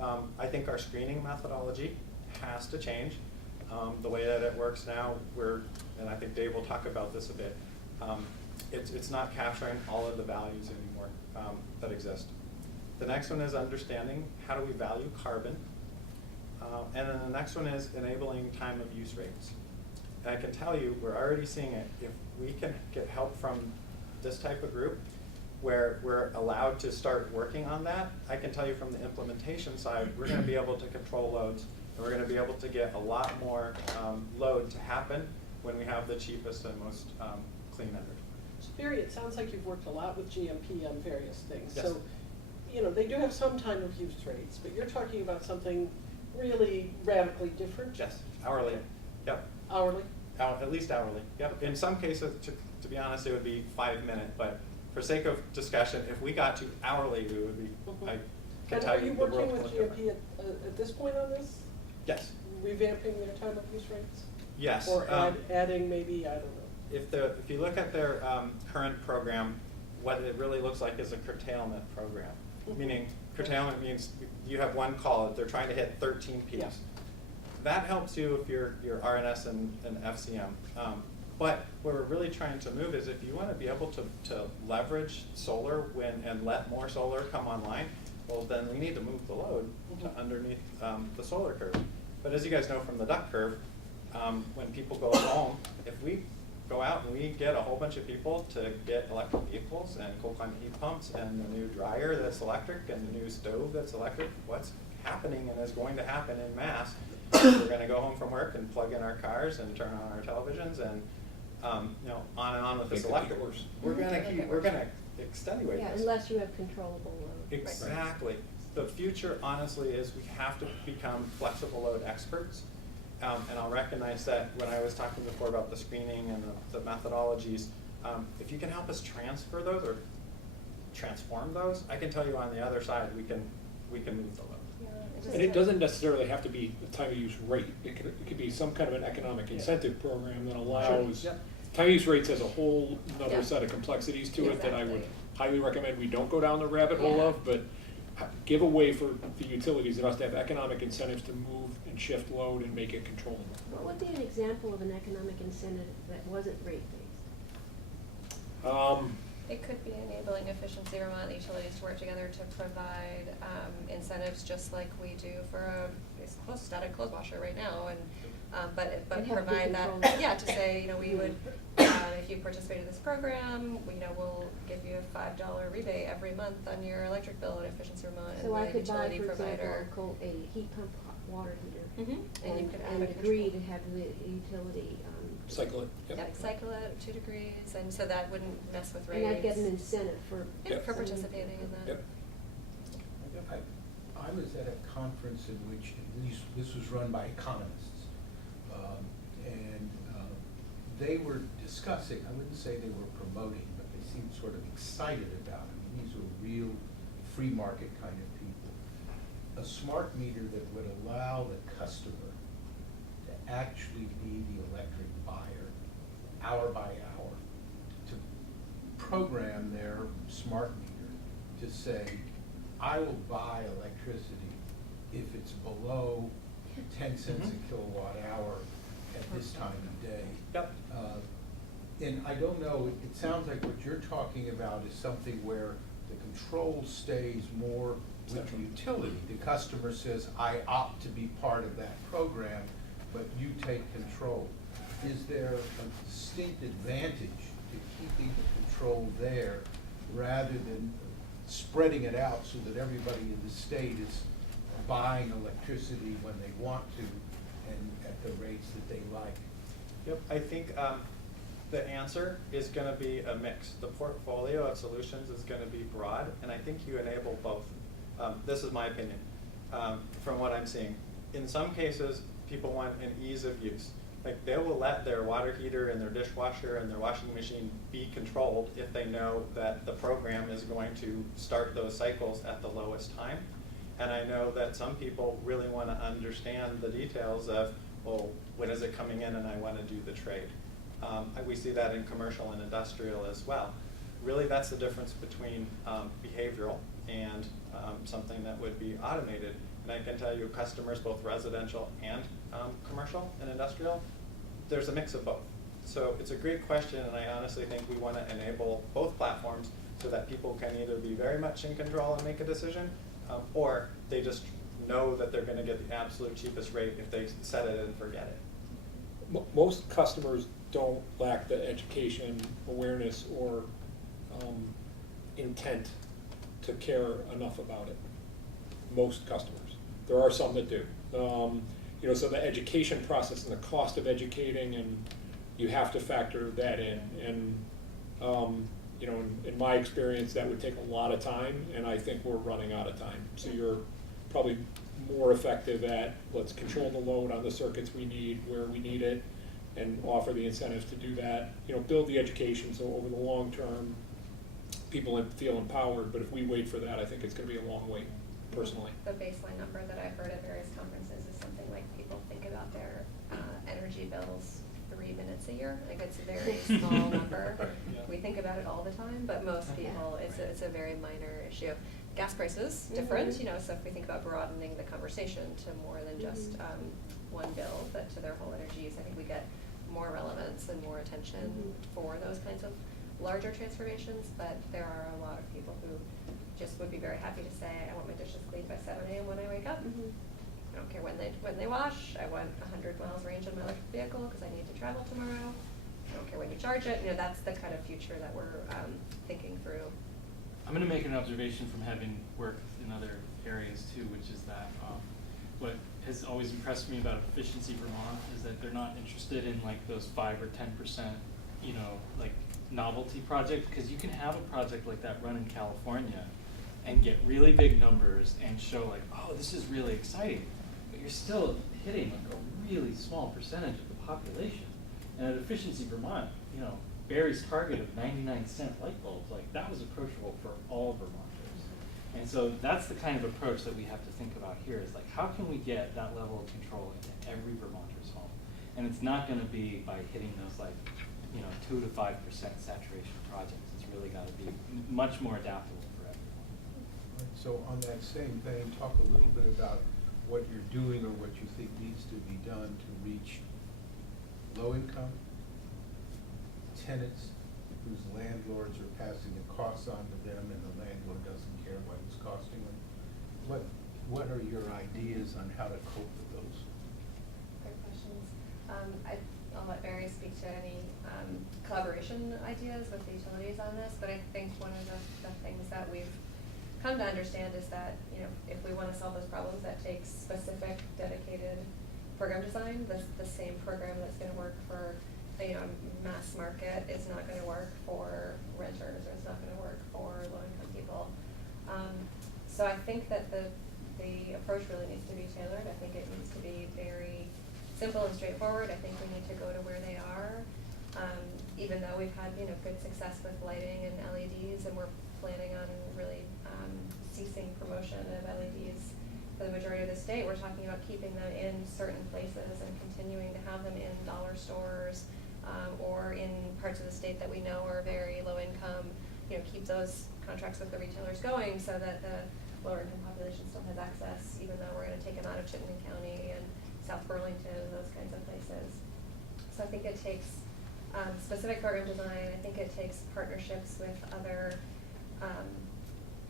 I think our screening methodology has to change. The way that it works now, and I think Dave will talk about this a bit, it's not capturing all of the values anymore that exist. The next one is understanding how do we value carbon. And then the next one is enabling time of use rates. And I can tell you, we're already seeing it. If we can get help from this type of group, where we're allowed to start working on that, I can tell you from the implementation side, we're going to be able to control loads, and we're going to be able to get a lot more load to happen when we have the cheapest and most clean energy. So Barry, it sounds like you've worked a lot with GMP on various things. Yes. So, they do have some time of use rates, but you're talking about something really radically different? Yes, hourly. Yep. Hourly? At least hourly. Yep. In some cases, to be honest, it would be 5 minute, but for sake of discussion, if we got to hourly, it would be. I can And tell are you the world working would with look different. GMP at this point on this? Yes. Revamping their time of use rates? Yes. Or adding maybe, I don't know. If you look at their current program, what it really looks like is a curtailment program. Meaning, curtailment means you have one call, they're trying to hit 13 peaks. Yeah. That helps you if you're RNS and FCM. But what we're really trying to move is if you want to be able to leverage solar and let more solar come online, well then we need to move the load to underneath the solar curve. But as you guys know from the duck curve, when people go home, if we go out and we get a whole bunch of people to get electric vehicles and cold climate heat pumps and the new dryer that's electric and the new stove that's electric, what's happening and is going to happen in mass, we're going to go home from work and plug in our cars and turn on our televisions and on and on with this electric. We're going to extenuate Yeah, this. unless you have controllable load. Exactly. The future, honestly, is we have to become flexible load experts. And I'll recognize that when I was talking before about the screening and the methodologies, if you can help us transfer those or transform those, I can tell you on the other side, we can move the load. And it doesn't necessarily have to be the time of use rate. It could be some kind of an economic incentive program that allows, Sure. time of use rates has a whole another Yeah. set of complexities to it that I would Exactly. highly recommend we don't go down the rabbit hole Yeah. of, but give a way for the utilities that us to have economic incentives to move and shift load and make it controllable. What would be an example of an economic incentive that wasn't rate-based? It could be enabling efficiency Vermont utilities to work together to provide incentives just like we do for a static clothes washer right now, and but And help provide you that, control it. yeah, to say, we would, if you participate in this program, we'll give you a $5 rebate every month on your electric bill at Efficiency Vermont and So I the could buy, utility for example, provider. a heat pump hot water heater. Mhm. And you could And advocate agree control. to have the utility cycle it. Yep. Yeah, cycle it 2 degrees, and so that wouldn't mess with rates. And I'd get an incentive for. Yeah, for Yep. participating in that. Yep. I was at a conference in which, at least this was run by economists, and they were discussing, I wouldn't say they were promoting, but they seemed sort of excited about it. I mean, these were real free market kind of people. A smart meter that would allow the customer to actually be the electric buyer, hour by hour, to program their smart meter to say, I will buy electricity if it's below 10 cents a kilowatt hour at this time of day. Yep. And I don't know, it sounds like what you're talking about is something where the control stays more with the utility. The customer says, I opt to be part of that program, but you take control. Is there a distinct advantage to keeping the control there rather than spreading it out so that everybody in the state is buying electricity when they want to and at the rates that they like? Yep, I think the answer is going to be a mix. The portfolio of solutions is going to be broad, and I think you enable both. This is my opinion from what I'm seeing. In some cases, people want an ease of use. Like, they will let their water heater and their dishwasher and their washing machine be controlled if they know that the program is going to start those cycles at the lowest time. And I know that some people really want to understand the details of, well, when is it coming in and I want to do the trade. We see that in commercial and industrial as well. Really, that's the difference between behavioral and something that would be automated. And I can tell you, customers, both residential and commercial and industrial, there's a mix of both. So it's a great question, and I honestly think we want to enable both platforms so that people can either be very much in control and make a decision, or they just know that they're going to get the absolute cheapest rate if they set it and forget it. Most customers don't lack the education, awareness, or intent to care enough about it. Most customers. There are some that do. You know, so the education process and the cost of educating, and you have to factor that in. And you know, in my experience, that would take a lot of time, and I think we're running out of time. So you're probably more effective at, let's control the load on the circuits we need, where we need it, and offer the incentives to do that. You know, build the education so over the long term, people feel empowered. But if we wait for that, I think it's going to be a long wait, personally. The baseline number that I've heard at various conferences is something like people think about their energy bills 3 minutes a year. Like, it's a very small number. Yeah. We think about it all the time, but most people, it's a very minor issue. Gas prices, different, you know, so if we think about broadening the conversation to more than just one bill, but to their whole energy use, I think we get more relevance and more attention for those kinds of larger transformations. But there are a lot of people who just would be very happy to say, I want my dishes cleaned by 7 a.m. when I wake up. I don't care when they wash. I want 100 miles range on my electric vehicle because I need to travel tomorrow. I don't care when you charge it. You know, that's the kind of future that we're thinking through. I'm going to make an observation from having worked in other areas too, which is that what has always impressed me about Efficiency Vermont is that they're not interested in like those 5 or 10%, you know, like novelty project, because you can have a project like that run in California and get really big numbers and show like, oh, this is really exciting, but you're still hitting like a really small percentage of the population. And at Efficiency Vermont, you know, Barry's target of 99-cent light bulbs, like that was approachable for all Vermonters. And so that's the kind of approach that we have to think about here is like, how can we get that level of control into every Vermonter's home? And it's not going to be by hitting those like, you know, 2 to 5% saturation projects. It's really got to be much more adaptable for everyone. Right, so on that same vein, talk a little bit about what you're doing or what you think needs to be done to reach low-income tenants whose landlords are passing the costs on to them and the landlord doesn't care what it's costing them. What are your ideas on how to cope with those? Great questions. I'll let Barry speak to any collaboration ideas with the utilities on this, but I think one of the things that we've come to understand is that, you know, if we want to solve those problems, that takes specific, dedicated program design. The same program that's going to work for mass market is not gonna work for renters, or it's not gonna work for low-income people. So I think that the approach really needs to be tailored. I think it needs to be very simple and straightforward. I think we need to go to where they are. Even though we've had, good success with lighting and LEDs, and we're planning on really ceasing promotion of LEDs for the majority of the state, we're talking about keeping them in certain places and continuing to have them in dollar stores, or in parts of the state that we know are very low income, keep those contracts with the retailers going so that the lower income population still has access, even though we're gonna take them out of Chittenden County and South Burlington, those kinds of places. So I think it takes specific program design. I think it takes partnerships with other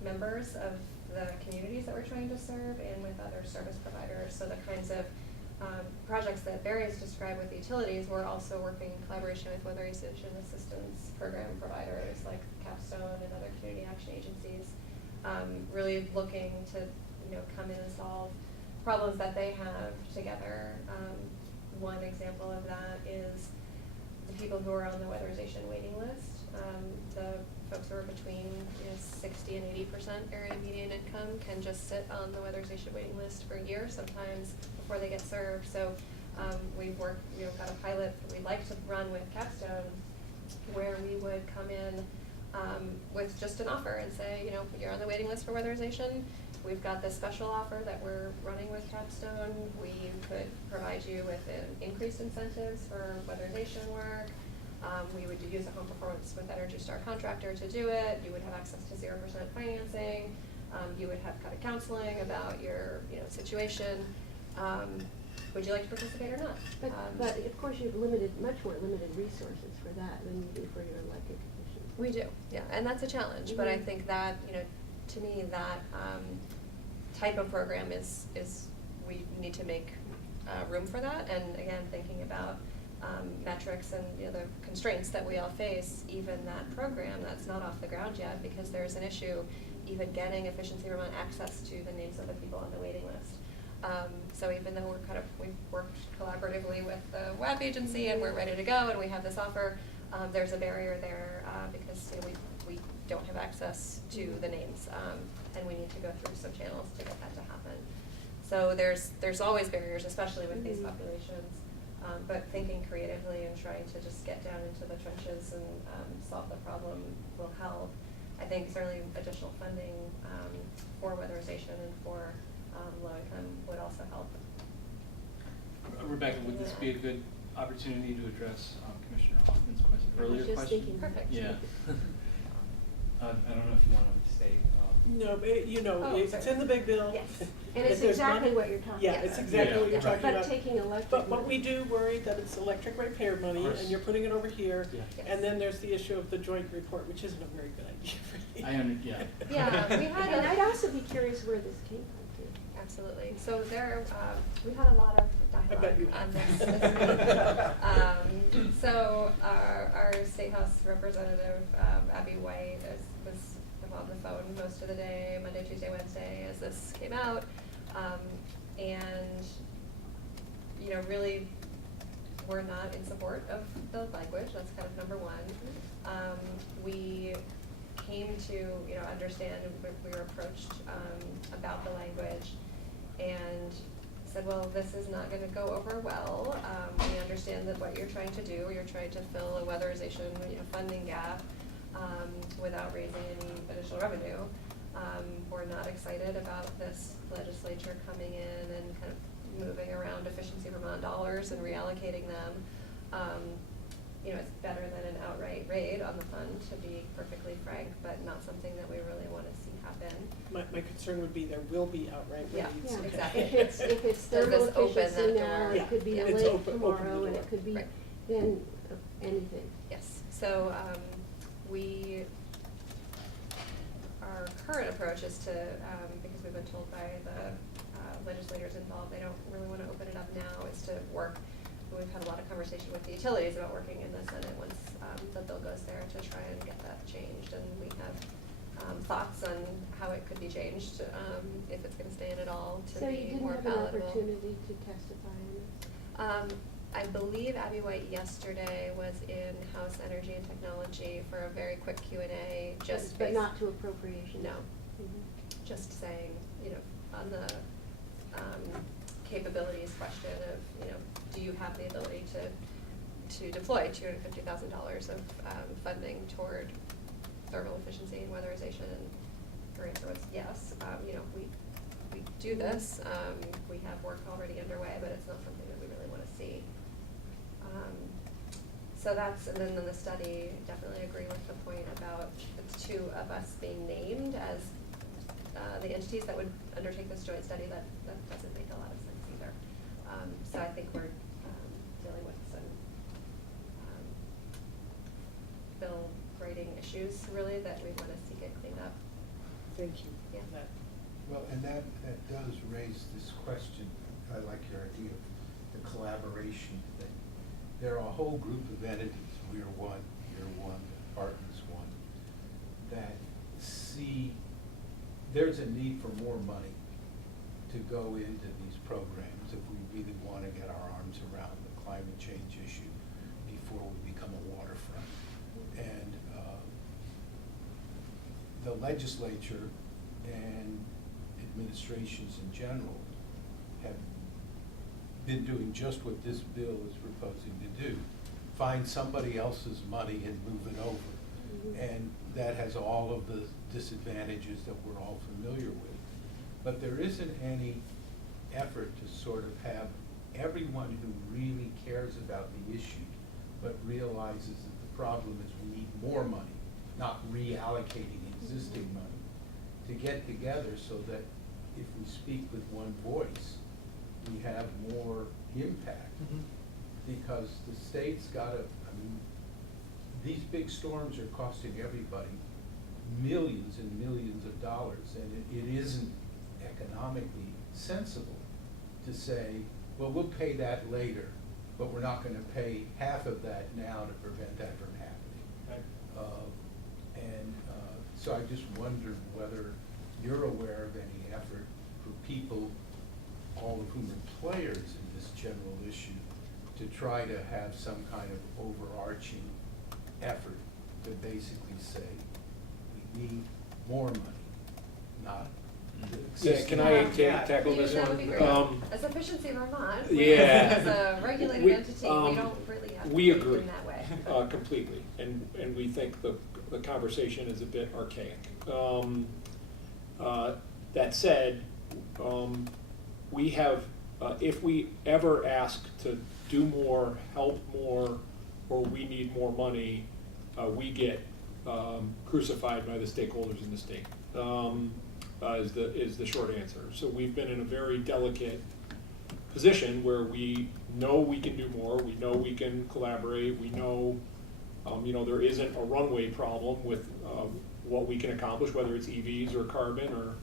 members of the communities that we're trying to serve, and with other service providers. So the kinds of projects that Barry has described with utilities, we're also working in collaboration with weatherization assistance program providers like Capstone and other community action agencies, really looking to come in and solve problems that they have together. One example of that is the people who are on the weatherization waiting list. The folks who are between 60 and 80% area median income can just sit on the weatherization waiting list for a year, sometimes before they get served. So we've worked, got a pilot that we'd like to run with Capstone, where we would come in with just an offer and say, you're on the waiting list for weatherization. We've got this special offer that we're running with Capstone. We could provide you with increased incentives for weatherization work. We would use a home performance with Energy Star contractor to do it. You would have access to 0% financing. You would have kind of counseling about your situation. Would you like to participate or not? But of course you've much more limited resources for that than you do for your elected commission. We do, yeah, and that's a challenge. Mm-hmm. But I think that, to me, that type of program is we need to make room for that. And again, thinking about metrics and the constraints that we all face, even that program that's not off the ground yet, because there's an issue even getting Efficiency Vermont access to the names of the people on the waiting list. So even though we've worked collaboratively with the WAP agency and we're ready to go and we have this offer, there's a barrier there because we don't have access to the names, and we need to go through some channels to get that to happen. So there's always barriers, especially with these populations. But thinking creatively and trying to just get down into the trenches and solve the problem will help. I think certainly additional funding for weatherization and for low income would also help. Rebecca, would this be a good opportunity to address Commissioner Hoffman's question, earlier just question? thinking. Perfect. Yeah. I don't know if you want to say. No, but it's sorry. in the big bill. Yes, and it's If there's exactly money- what you're talking Yeah, about. it's exactly what you're Yeah. talking about. But taking electric. But we do worry that it's electric ratepayer money, course. and you're putting it over here. Yeah. Yes. And then there's the issue of the joint report, which isn't a very good idea, really. Yeah, we had And I'd also be curious where this came from too. Absolutely. So we had a lot of I bet you dialogue on have. this week. So our State House representative, Abby White, was on the phone most of the day, Monday, Tuesday, Wednesday, as this came out. And, really, we're not in support of the language. That's kind of number one. We came to, understand, we were approached about the language and said, well, this is not gonna go over well. We understand that what you're trying to do, you're trying to fill a weatherization, funding gap without raising any additional revenue. We're not excited about this legislature coming in and kind of moving around Efficiency Vermont dollars and reallocating them. It's better than an outright raid on the fund, to be perfectly frank, but not something that we really want to see happen. My concern would be there will be outright Yeah. raids. Yeah. Exactly. If it's Does thermal this open efficiency that now, door? it could be Yeah, a it's lake open the tomorrow, and door. it could be Right. then anything. Yes, so our current approach is to, because we've been told by the legislators involved, they don't really want to open it up now, is to work. We've had a lot of conversation with the utilities about working in the Senate once the bill goes there to try and get that changed, and we have thoughts on how it could be changed, if it's going to stay in at all, to So you be didn't more have an palatable. opportunity to testify on this? I believe Abby White yesterday was in House Energy and Technology for a very quick Q&A, just But not to appropriation? No. Mhm. Just saying, you know, on the capabilities question of, you know, do you have the ability to deploy $250,000 of funding toward thermal efficiency and weatherization? And her answer was yes. You know, we do this. We have work already underway, but it's not something that we really want to see. So that's, and then in the study, definitely agree with the point about the two of us being named as the entities that would undertake this joint study. That doesn't make a lot of sense either. So I think we're dealing with some bill grading issues really that we want to see get cleaned up. Thank you. Yeah. Well, and that does raise this question. I like your idea of the collaboration thing. There are a whole group of entities, we're one, you're one, the department's one, that see there's a need for more money to go into these programs if we really want to get our arms around the climate change issue before we become a waterfront. And the legislature and administrations in general have been doing just what this bill is proposing to do. Find somebody else's money and move it over. And that has all of the disadvantages that we're all familiar with. But there isn't any effort to sort of have everyone who really cares about the issue but realizes that the problem is we need more money, not reallocating existing money, to get together so that if we speak with one voice, we have more impact. Because the state's gotta, I mean, these big storms are costing everybody millions and millions of dollars, and it isn't economically sensible to say, well, we'll pay that later, but we're not gonna pay half of that now to prevent that from happening. So I just wondered whether you're aware of any effort for people, all of whom are players in this general issue, to try to have some kind of overarching effort to basically say, we need more money, not the Yeah, existing. can I Yeah. tackle this That would be great. one? As Efficiency Vermont, Yeah. as a regulated We- entity, we don't really have to we think agree. in that way. Completely, and we think the conversation is a bit archaic. That said, we have, if we ever ask to do more, help more, or we need more money, we get crucified by the stakeholders in the state, is the short answer. So we've been in a very delicate position where we know we can do more, we know we can collaborate, we know there isn't a runway problem with what we can accomplish, whether it's EVs or carbon or,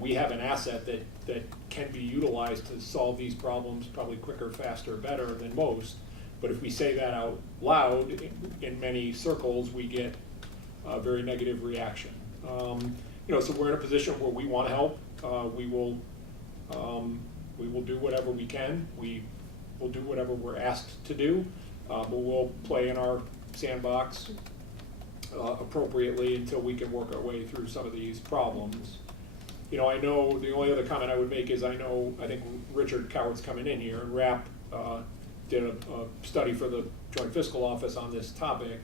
we have an asset that can be utilized to solve these problems probably quicker, faster, better than most. But if we say that out loud in many circles, we get a very negative reaction. So we're in a position where we want to help. We will do whatever we can. We will do whatever we're asked to do. But we'll play in our sandbox appropriately until we can work our way through some of these problems. I know the only other comment I would make is I think Richard Coward's coming in here, and RAP did a study for the Joint Fiscal Office on this topic,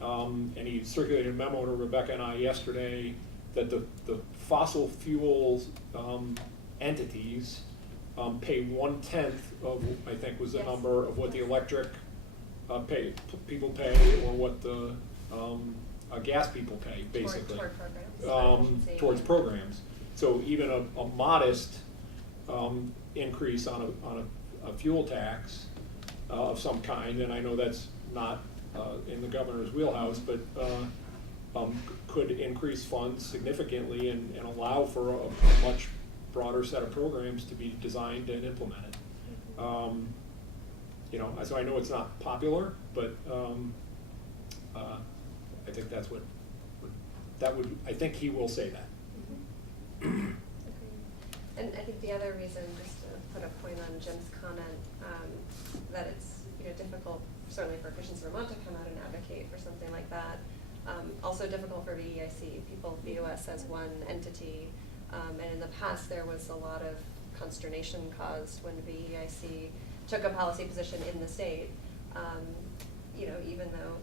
and he circulated a memo to Rebecca and I yesterday that the fossil fuels entities pay 1/10 of, I think was the Yes. number, of what the electric people pay, or what the gas people pay, basically. Toward programs. Efficiency. Towards programs. So even a modest increase on a fuel tax of some kind, and I know that's not in the governor's wheelhouse, but could increase funds significantly and allow for a much broader set of programs to be designed and implemented. So I know it's not popular, but I think that's I think he will say that. Agreed. And I think the other reason, just to put a point on Jim's comment, certainly for Efficiency Vermont to come out and advocate for something like that. Also difficult for VEIC. People view us as one entity, and in the past there was a lot of consternation caused when VEIC took a policy position in the state. You know, even though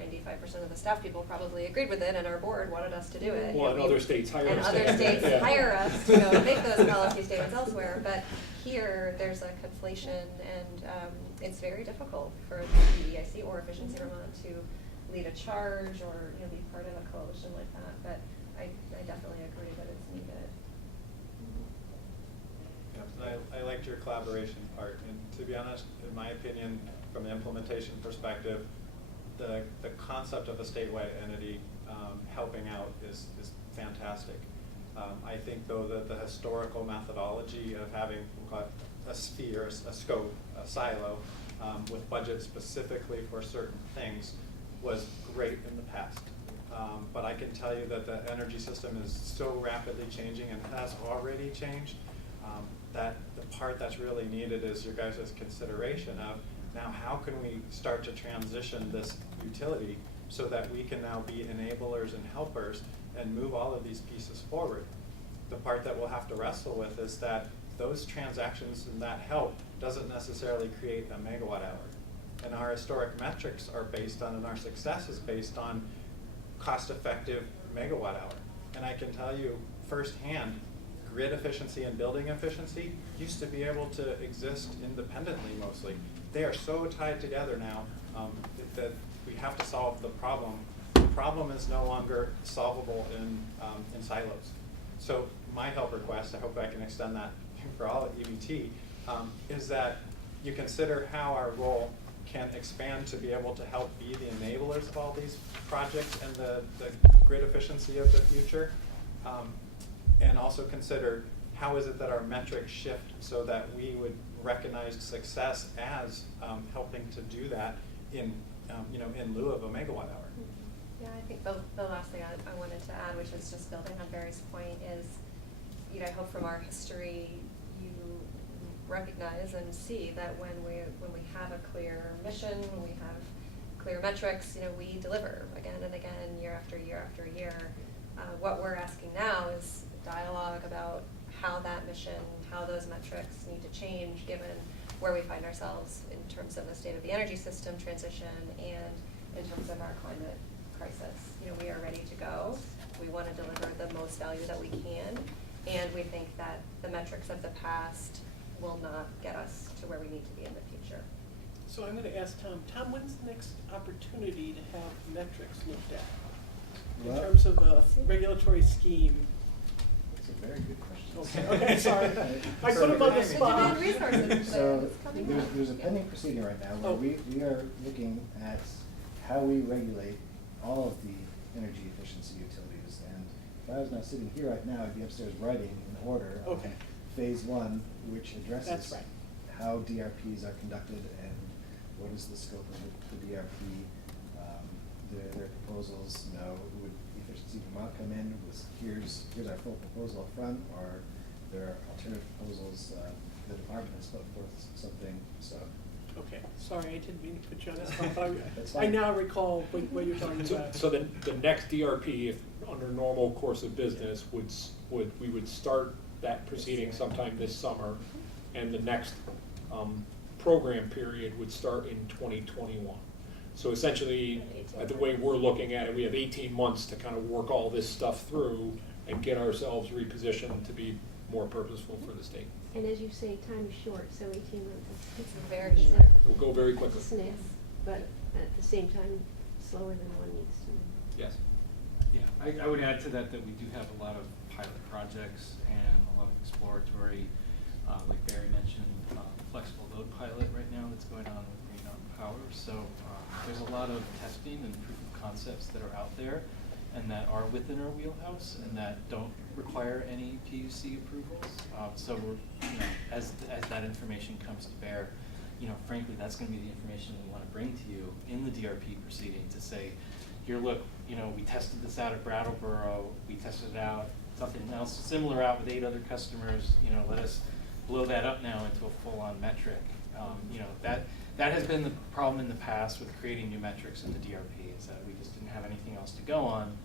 95% of the staff people probably agreed with it, and our board wanted us to do it. Well, and other states hire us. And other to- states yeah. hire us to go make those policy statements elsewhere. But here, there's a conflation, and it's very difficult for the VEIC or Efficiency Vermont to lead a charge or be part of a coalition like that. But I definitely agree that it's needed. Yeah, I liked your collaboration part, and to be honest, in my opinion, from an implementation perspective, the concept of a statewide entity helping out is fantastic. I think though that the historical methodology of having, we'll call it a sphere, a scope, a silo, with budgets specifically for certain things was great in the past. But I can tell you that the energy system is so rapidly changing and has already changed, that the part that's really needed is your guys' consideration of, now how can we start to transition this utility so that we can now be enablers and helpers and move all of these pieces forward. The part that we'll have to wrestle with is that those transactions and that help doesn't necessarily create a megawatt hour. And our historic metrics are based on, and our success is based on cost-effective megawatt hour. And I can tell you firsthand, grid efficiency and building efficiency used to be able to exist independently mostly. They are so tied together now that we have to solve the problem. The problem is no longer solvable in silos. So my help request, I hope I can extend that for all at EVT, is that you consider how our role can expand to be able to help be the enablers of all these projects and the grid efficiency of the future. And also consider how is it that our metrics shift so that we would recognize success as helping to do that in lieu of a megawatt hour. Yeah, I think the last thing I wanted to add, which is just building on Barry's point, is I hope from our history you recognize and see that when we have a clear mission, when we have clear metrics, we deliver again and again, year after year after year. What we're asking now is dialogue about how that mission, how those metrics need to change given where we find ourselves in terms of the state of the energy system transition and in terms of our climate crisis. We are ready to go. We want to deliver the most value that we can, and we think that the metrics of the past will not get us to where we need to be in the future. So I'm going to ask Tom. Tom, when's the next opportunity to have metrics looked at in Well, terms of the regulatory scheme? That's a very good question. Okay, sorry. I put him on the The spot. demand resources, So it's coming up. there's a pending proceeding right now where Oh. we are looking at how we regulate all of the energy efficiency utilities. And if I was not sitting here right now, I'd be upstairs writing an order on Okay. phase one, which addresses That's right. how DRPs are conducted and what is the scope of the DRP, their proposals. Would Efficiency Vermont come in with here's our full proposal up front, or there are alternative proposals? The department has put forth something, so. Okay, sorry, I didn't mean to put you on the spot, but That's I fine. now recall what you're talking So, about. so the next DRP, if under normal course of business, we would start that proceeding sometime this summer, and the next program period would start in 2021. So essentially, the way we're looking at it, we have 18 months to kind of work all this stuff through and get ourselves repositioned to be more purposeful for the state. And as you say, time is short, so 18 months It's is very is short. We'll go very quickly. a sniff, but at the same time, slower than one needs to. Yes. Yeah, I would add to that we do have a lot of pilot projects and a lot of exploratory, like Barry mentioned, flexible load pilot right now that's going on with Green Mountain Power. So there's a lot of testing and proof of concepts that are out there and that are within our wheelhouse and that don't require any PUC approvals. So we're, as that information comes to bear, frankly, that's going to be the information we want to bring to you in the DRP proceeding to say, here, look, we tested this out at Brattleboro, we tested it out, something else similar out with 8 other customers, let us blow that up now into a full-on metric. that has been the problem in the past with creating new metrics in the DRP, is that we just didn't have anything else to go on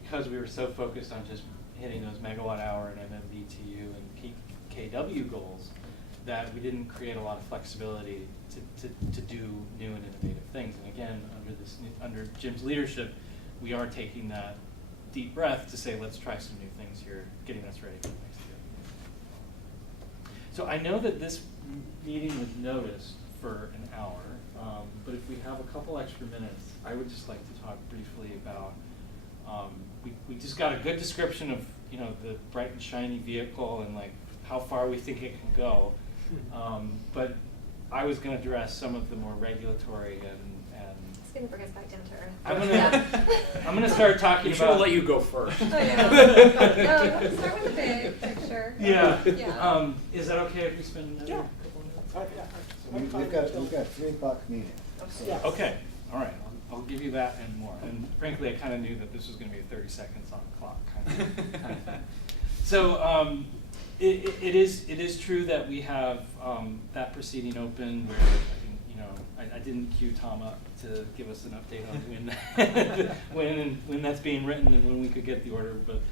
because we were so focused on just hitting those megawatt hour and MMBTU and peak KW goals that we didn't create a lot of flexibility to do new and innovative things. And again, under Jim's leadership, we are taking that deep breath to say, let's try some new things here, getting us ready for next year. So I know that this meeting was noticed for an hour, but if we have a couple extra minutes, I would just like to talk briefly about, we just got a good description of, you know, the bright and shiny vehicle and like how far we think it can go. But I was going to address some of the more regulatory and It's going to bring us back down to earth. I'm gonna start talking We about. should have let you go first. Oh, yeah. No, let's start with the big picture. Yeah. Yeah. Is that okay if we spend another Yeah. couple minutes? We've got 3 o'clock meeting. So Yeah. Okay. All right. I'll give you that and more. And frankly, I kind of knew that this was going to be 30 seconds on the clock kind of thing. So it is true that we have that proceeding open where I didn't cue Tom up to give us an update on when that's being written and when we could get the order. But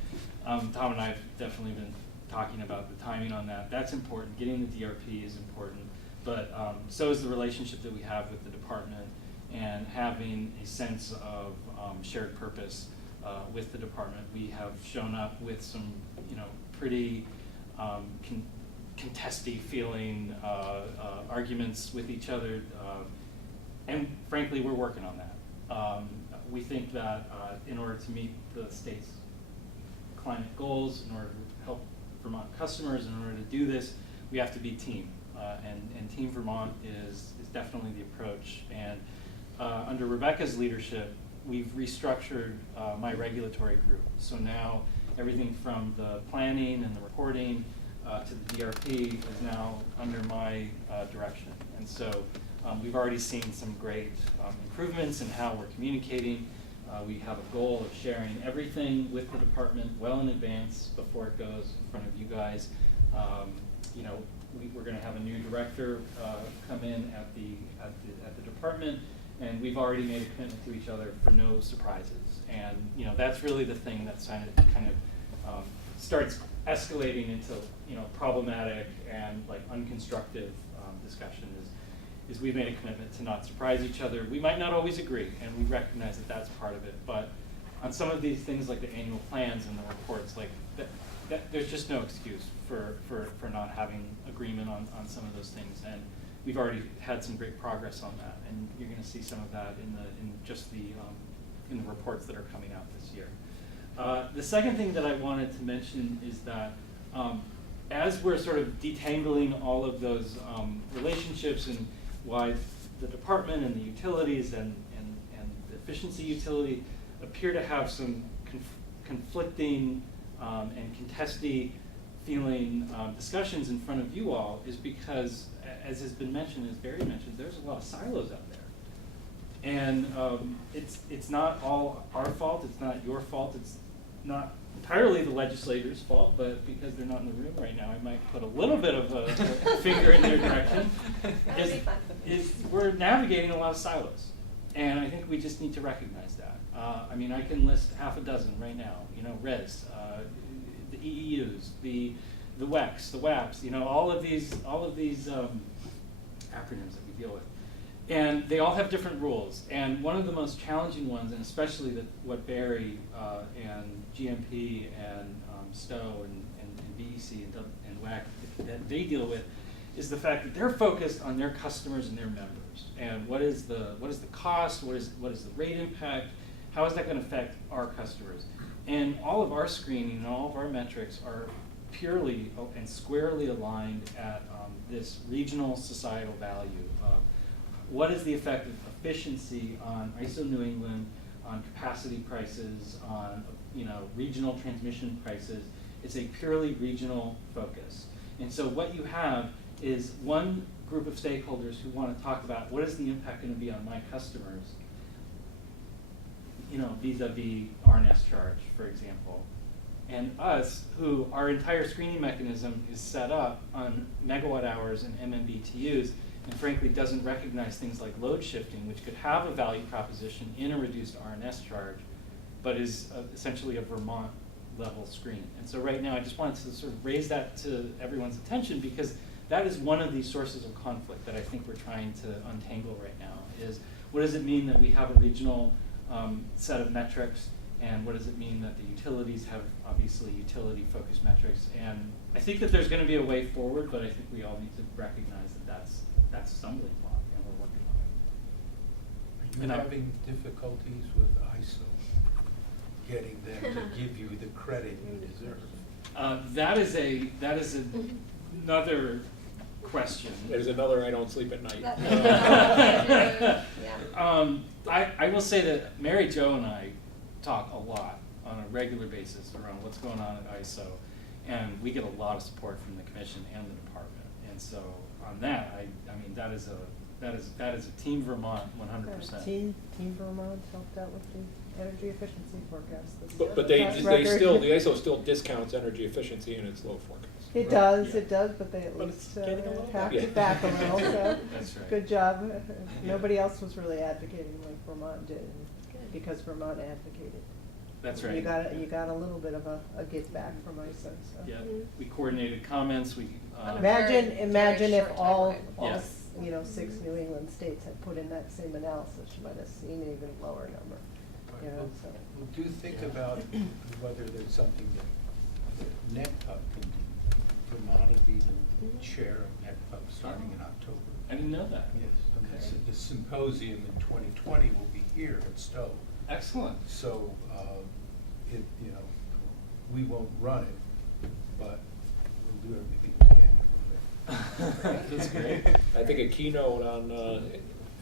Tom and I have definitely been talking about the timing on that. That's important. Getting the DRP is important. But so is the relationship that we have with the department and having a sense of shared purpose with the department. We have shown up with some, pretty contesty feeling arguments with each other, and frankly, we're working on that. We think that in order to meet the state's climate goals, in order to help Vermont customers, in order to do this, we have to be team. And Team Vermont is definitely the approach. And under Rebecca's leadership, we've restructured my regulatory group. So now everything from the planning and the reporting to the DRP is now under my direction. And so we've already seen some great improvements in how we're communicating. We have a goal of sharing everything with the department well in advance before it goes in front of you guys. We're going to have a new director come in at the department, and we've already made a commitment to each other for no surprises. And that's really the thing that's kind of starts escalating into problematic and like unconstructive discussion. Is we've made a commitment to not surprise each other. We might not always agree, and we recognize that that's part of it. But on some of these things, like the annual plans and the reports, like that there's just no excuse for not having agreement on some of those things. And we've already had some great progress on that, and you're going to see some of that in the reports that are coming out this year. The second thing that I wanted to mention is that as we're sort of detangling all of those relationships and why the department and the utilities and the efficiency utility appear to have some conflicting and contesty feeling discussions in front of you all, is because, as has been mentioned, as Barry mentioned, there's a lot of silos out there. And it's not all our fault, it's not your fault, it's not entirely the legislators' fault, but because they're not in the room right now, I might put a little bit of a finger in their direction. We're navigating a lot of silos, and I think we just need to recognize that. I can list half a dozen right now. RES, the EEUs, the WECs, the WAPs. All of these acronyms that we deal with. And they all have different rules. And one of the most challenging ones, and especially what Barry and GMP and STOW and VEC and WAC that they deal with, is the fact that they're focused on their customers and their members. And what is the cost? What is the rate impact? How is that going to affect our customers? And all of our screening and all of our metrics are purely and squarely aligned at this regional societal value of what is the effect of efficiency on ISO New England, on capacity prices, on regional transmission prices. It's a purely regional focus. And so what you have is one group of stakeholders who want to talk about what is the impact going to be on my customers, vis-a-vis RNS charge, for example. And us, who our entire screening mechanism is set up on megawatt hours and MMBTUs, and frankly doesn't recognize things like load shifting, which could have a value proposition in a reduced RNS charge, but is essentially a Vermont level screen. And so right now I just wanted to sort of raise that to everyone's attention, because that is one of these sources of conflict that I think we're trying to untangle right now, is what does it mean that we have a regional set of metrics, and what does it mean that the utilities have obviously utility-focused metrics? And I think that there's going to be a way forward, but I think we all need to recognize that that's a stumbling block, and we're working on it. Are you having difficulties with ISO, getting them to give you the credit you deserve? That is another question. There's another I don't sleep at night. I will say that Mary Jo and I talk a lot on a regular basis around what's going on at ISO, and we get a lot of support from the commission and the department. And so on that, I mean that is a Team Vermont 100%. Team Vermont helped out with the energy efficiency forecast this year. But they Record. still, the ISO still discounts energy efficiency in its load forecast. It does, but they at least getting a little hacked better. it back a little, so That's right. good job. Nobody else was really advocating like Vermont did, and because Vermont advocated. That's right. You got a little bit of a give back from ISO, so. Yeah, we coordinated comments. We Imagine very if short all, Yeah. 6 New England states had put in that same analysis, you might have seen an even lower number, you know, so. Well, do think about whether there's something that NetPUC can do. Vermont will be the chair of NetPUC starting in October. I didn't know that. Yes. The symposium in 2020 will be here at Stowe. Excellent. So, we won't run it, but we'll do everything we can to run it. That's great. I think a keynote on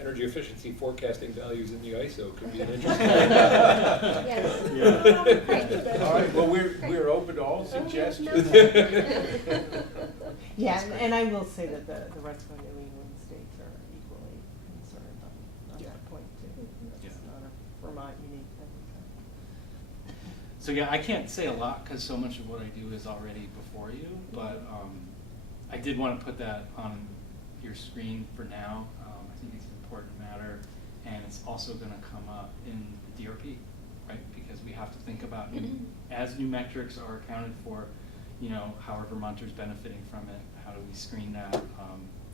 energy efficiency forecasting values in the ISO could be an interesting. Yes. Yeah. All right, well, we're open to all suggestions. Yeah, and I will say that the rest of the New England states are equally concerned on that point too. It's not a Vermont unique thing. So yeah, I can't say a lot because so much of what I do is already before you, but I did want to put that on your screen for now. I think it's an important matter, and it's also going to come up in the DRP, right? Because we have to think about, as new metrics are accounted for, how are Vermonters benefiting from it? How do we screen that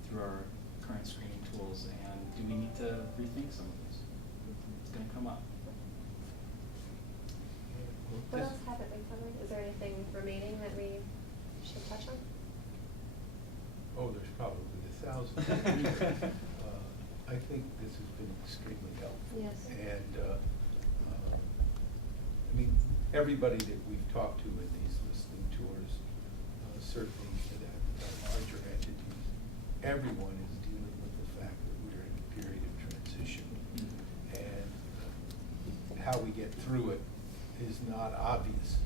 through our current screening tools? And do we need to rethink some of this? It's going to come up. What else haven't we covered? Is there anything remaining that we should touch on? Oh, there's probably 1,000. I think this has been extremely helpful. Yes. And, I mean, everybody that we've talked to in these listening tours, certainly that larger entities, everyone is dealing with the fact that we're in a period of transition. And how we get through it is not obvious.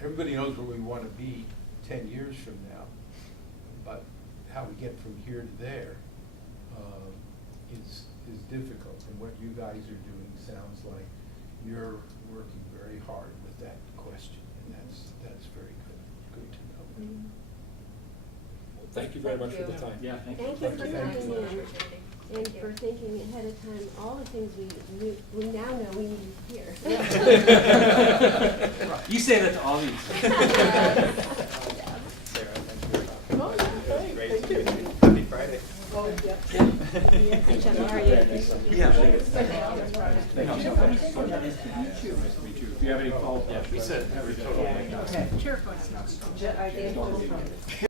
Everybody knows where we want to be 10 years from now, but how we get from here to there is difficult. And what you guys are doing sounds like you're working very hard with that question, and that's very good to know. Well, thank you very much for the time. Yeah, thank you. Thank you for Thank you. coming in Thank and you. for thinking ahead of time, all the things we now know we need to hear. You say that to all these. Sarah, thank you. Oh, yeah, Great thank to you. meet you. Happy Friday. Oh, yeah. Hey, Chuck, how are you? Yeah. Nice to meet you. If you have any follow-up, we said every total. Okay. Chair. I think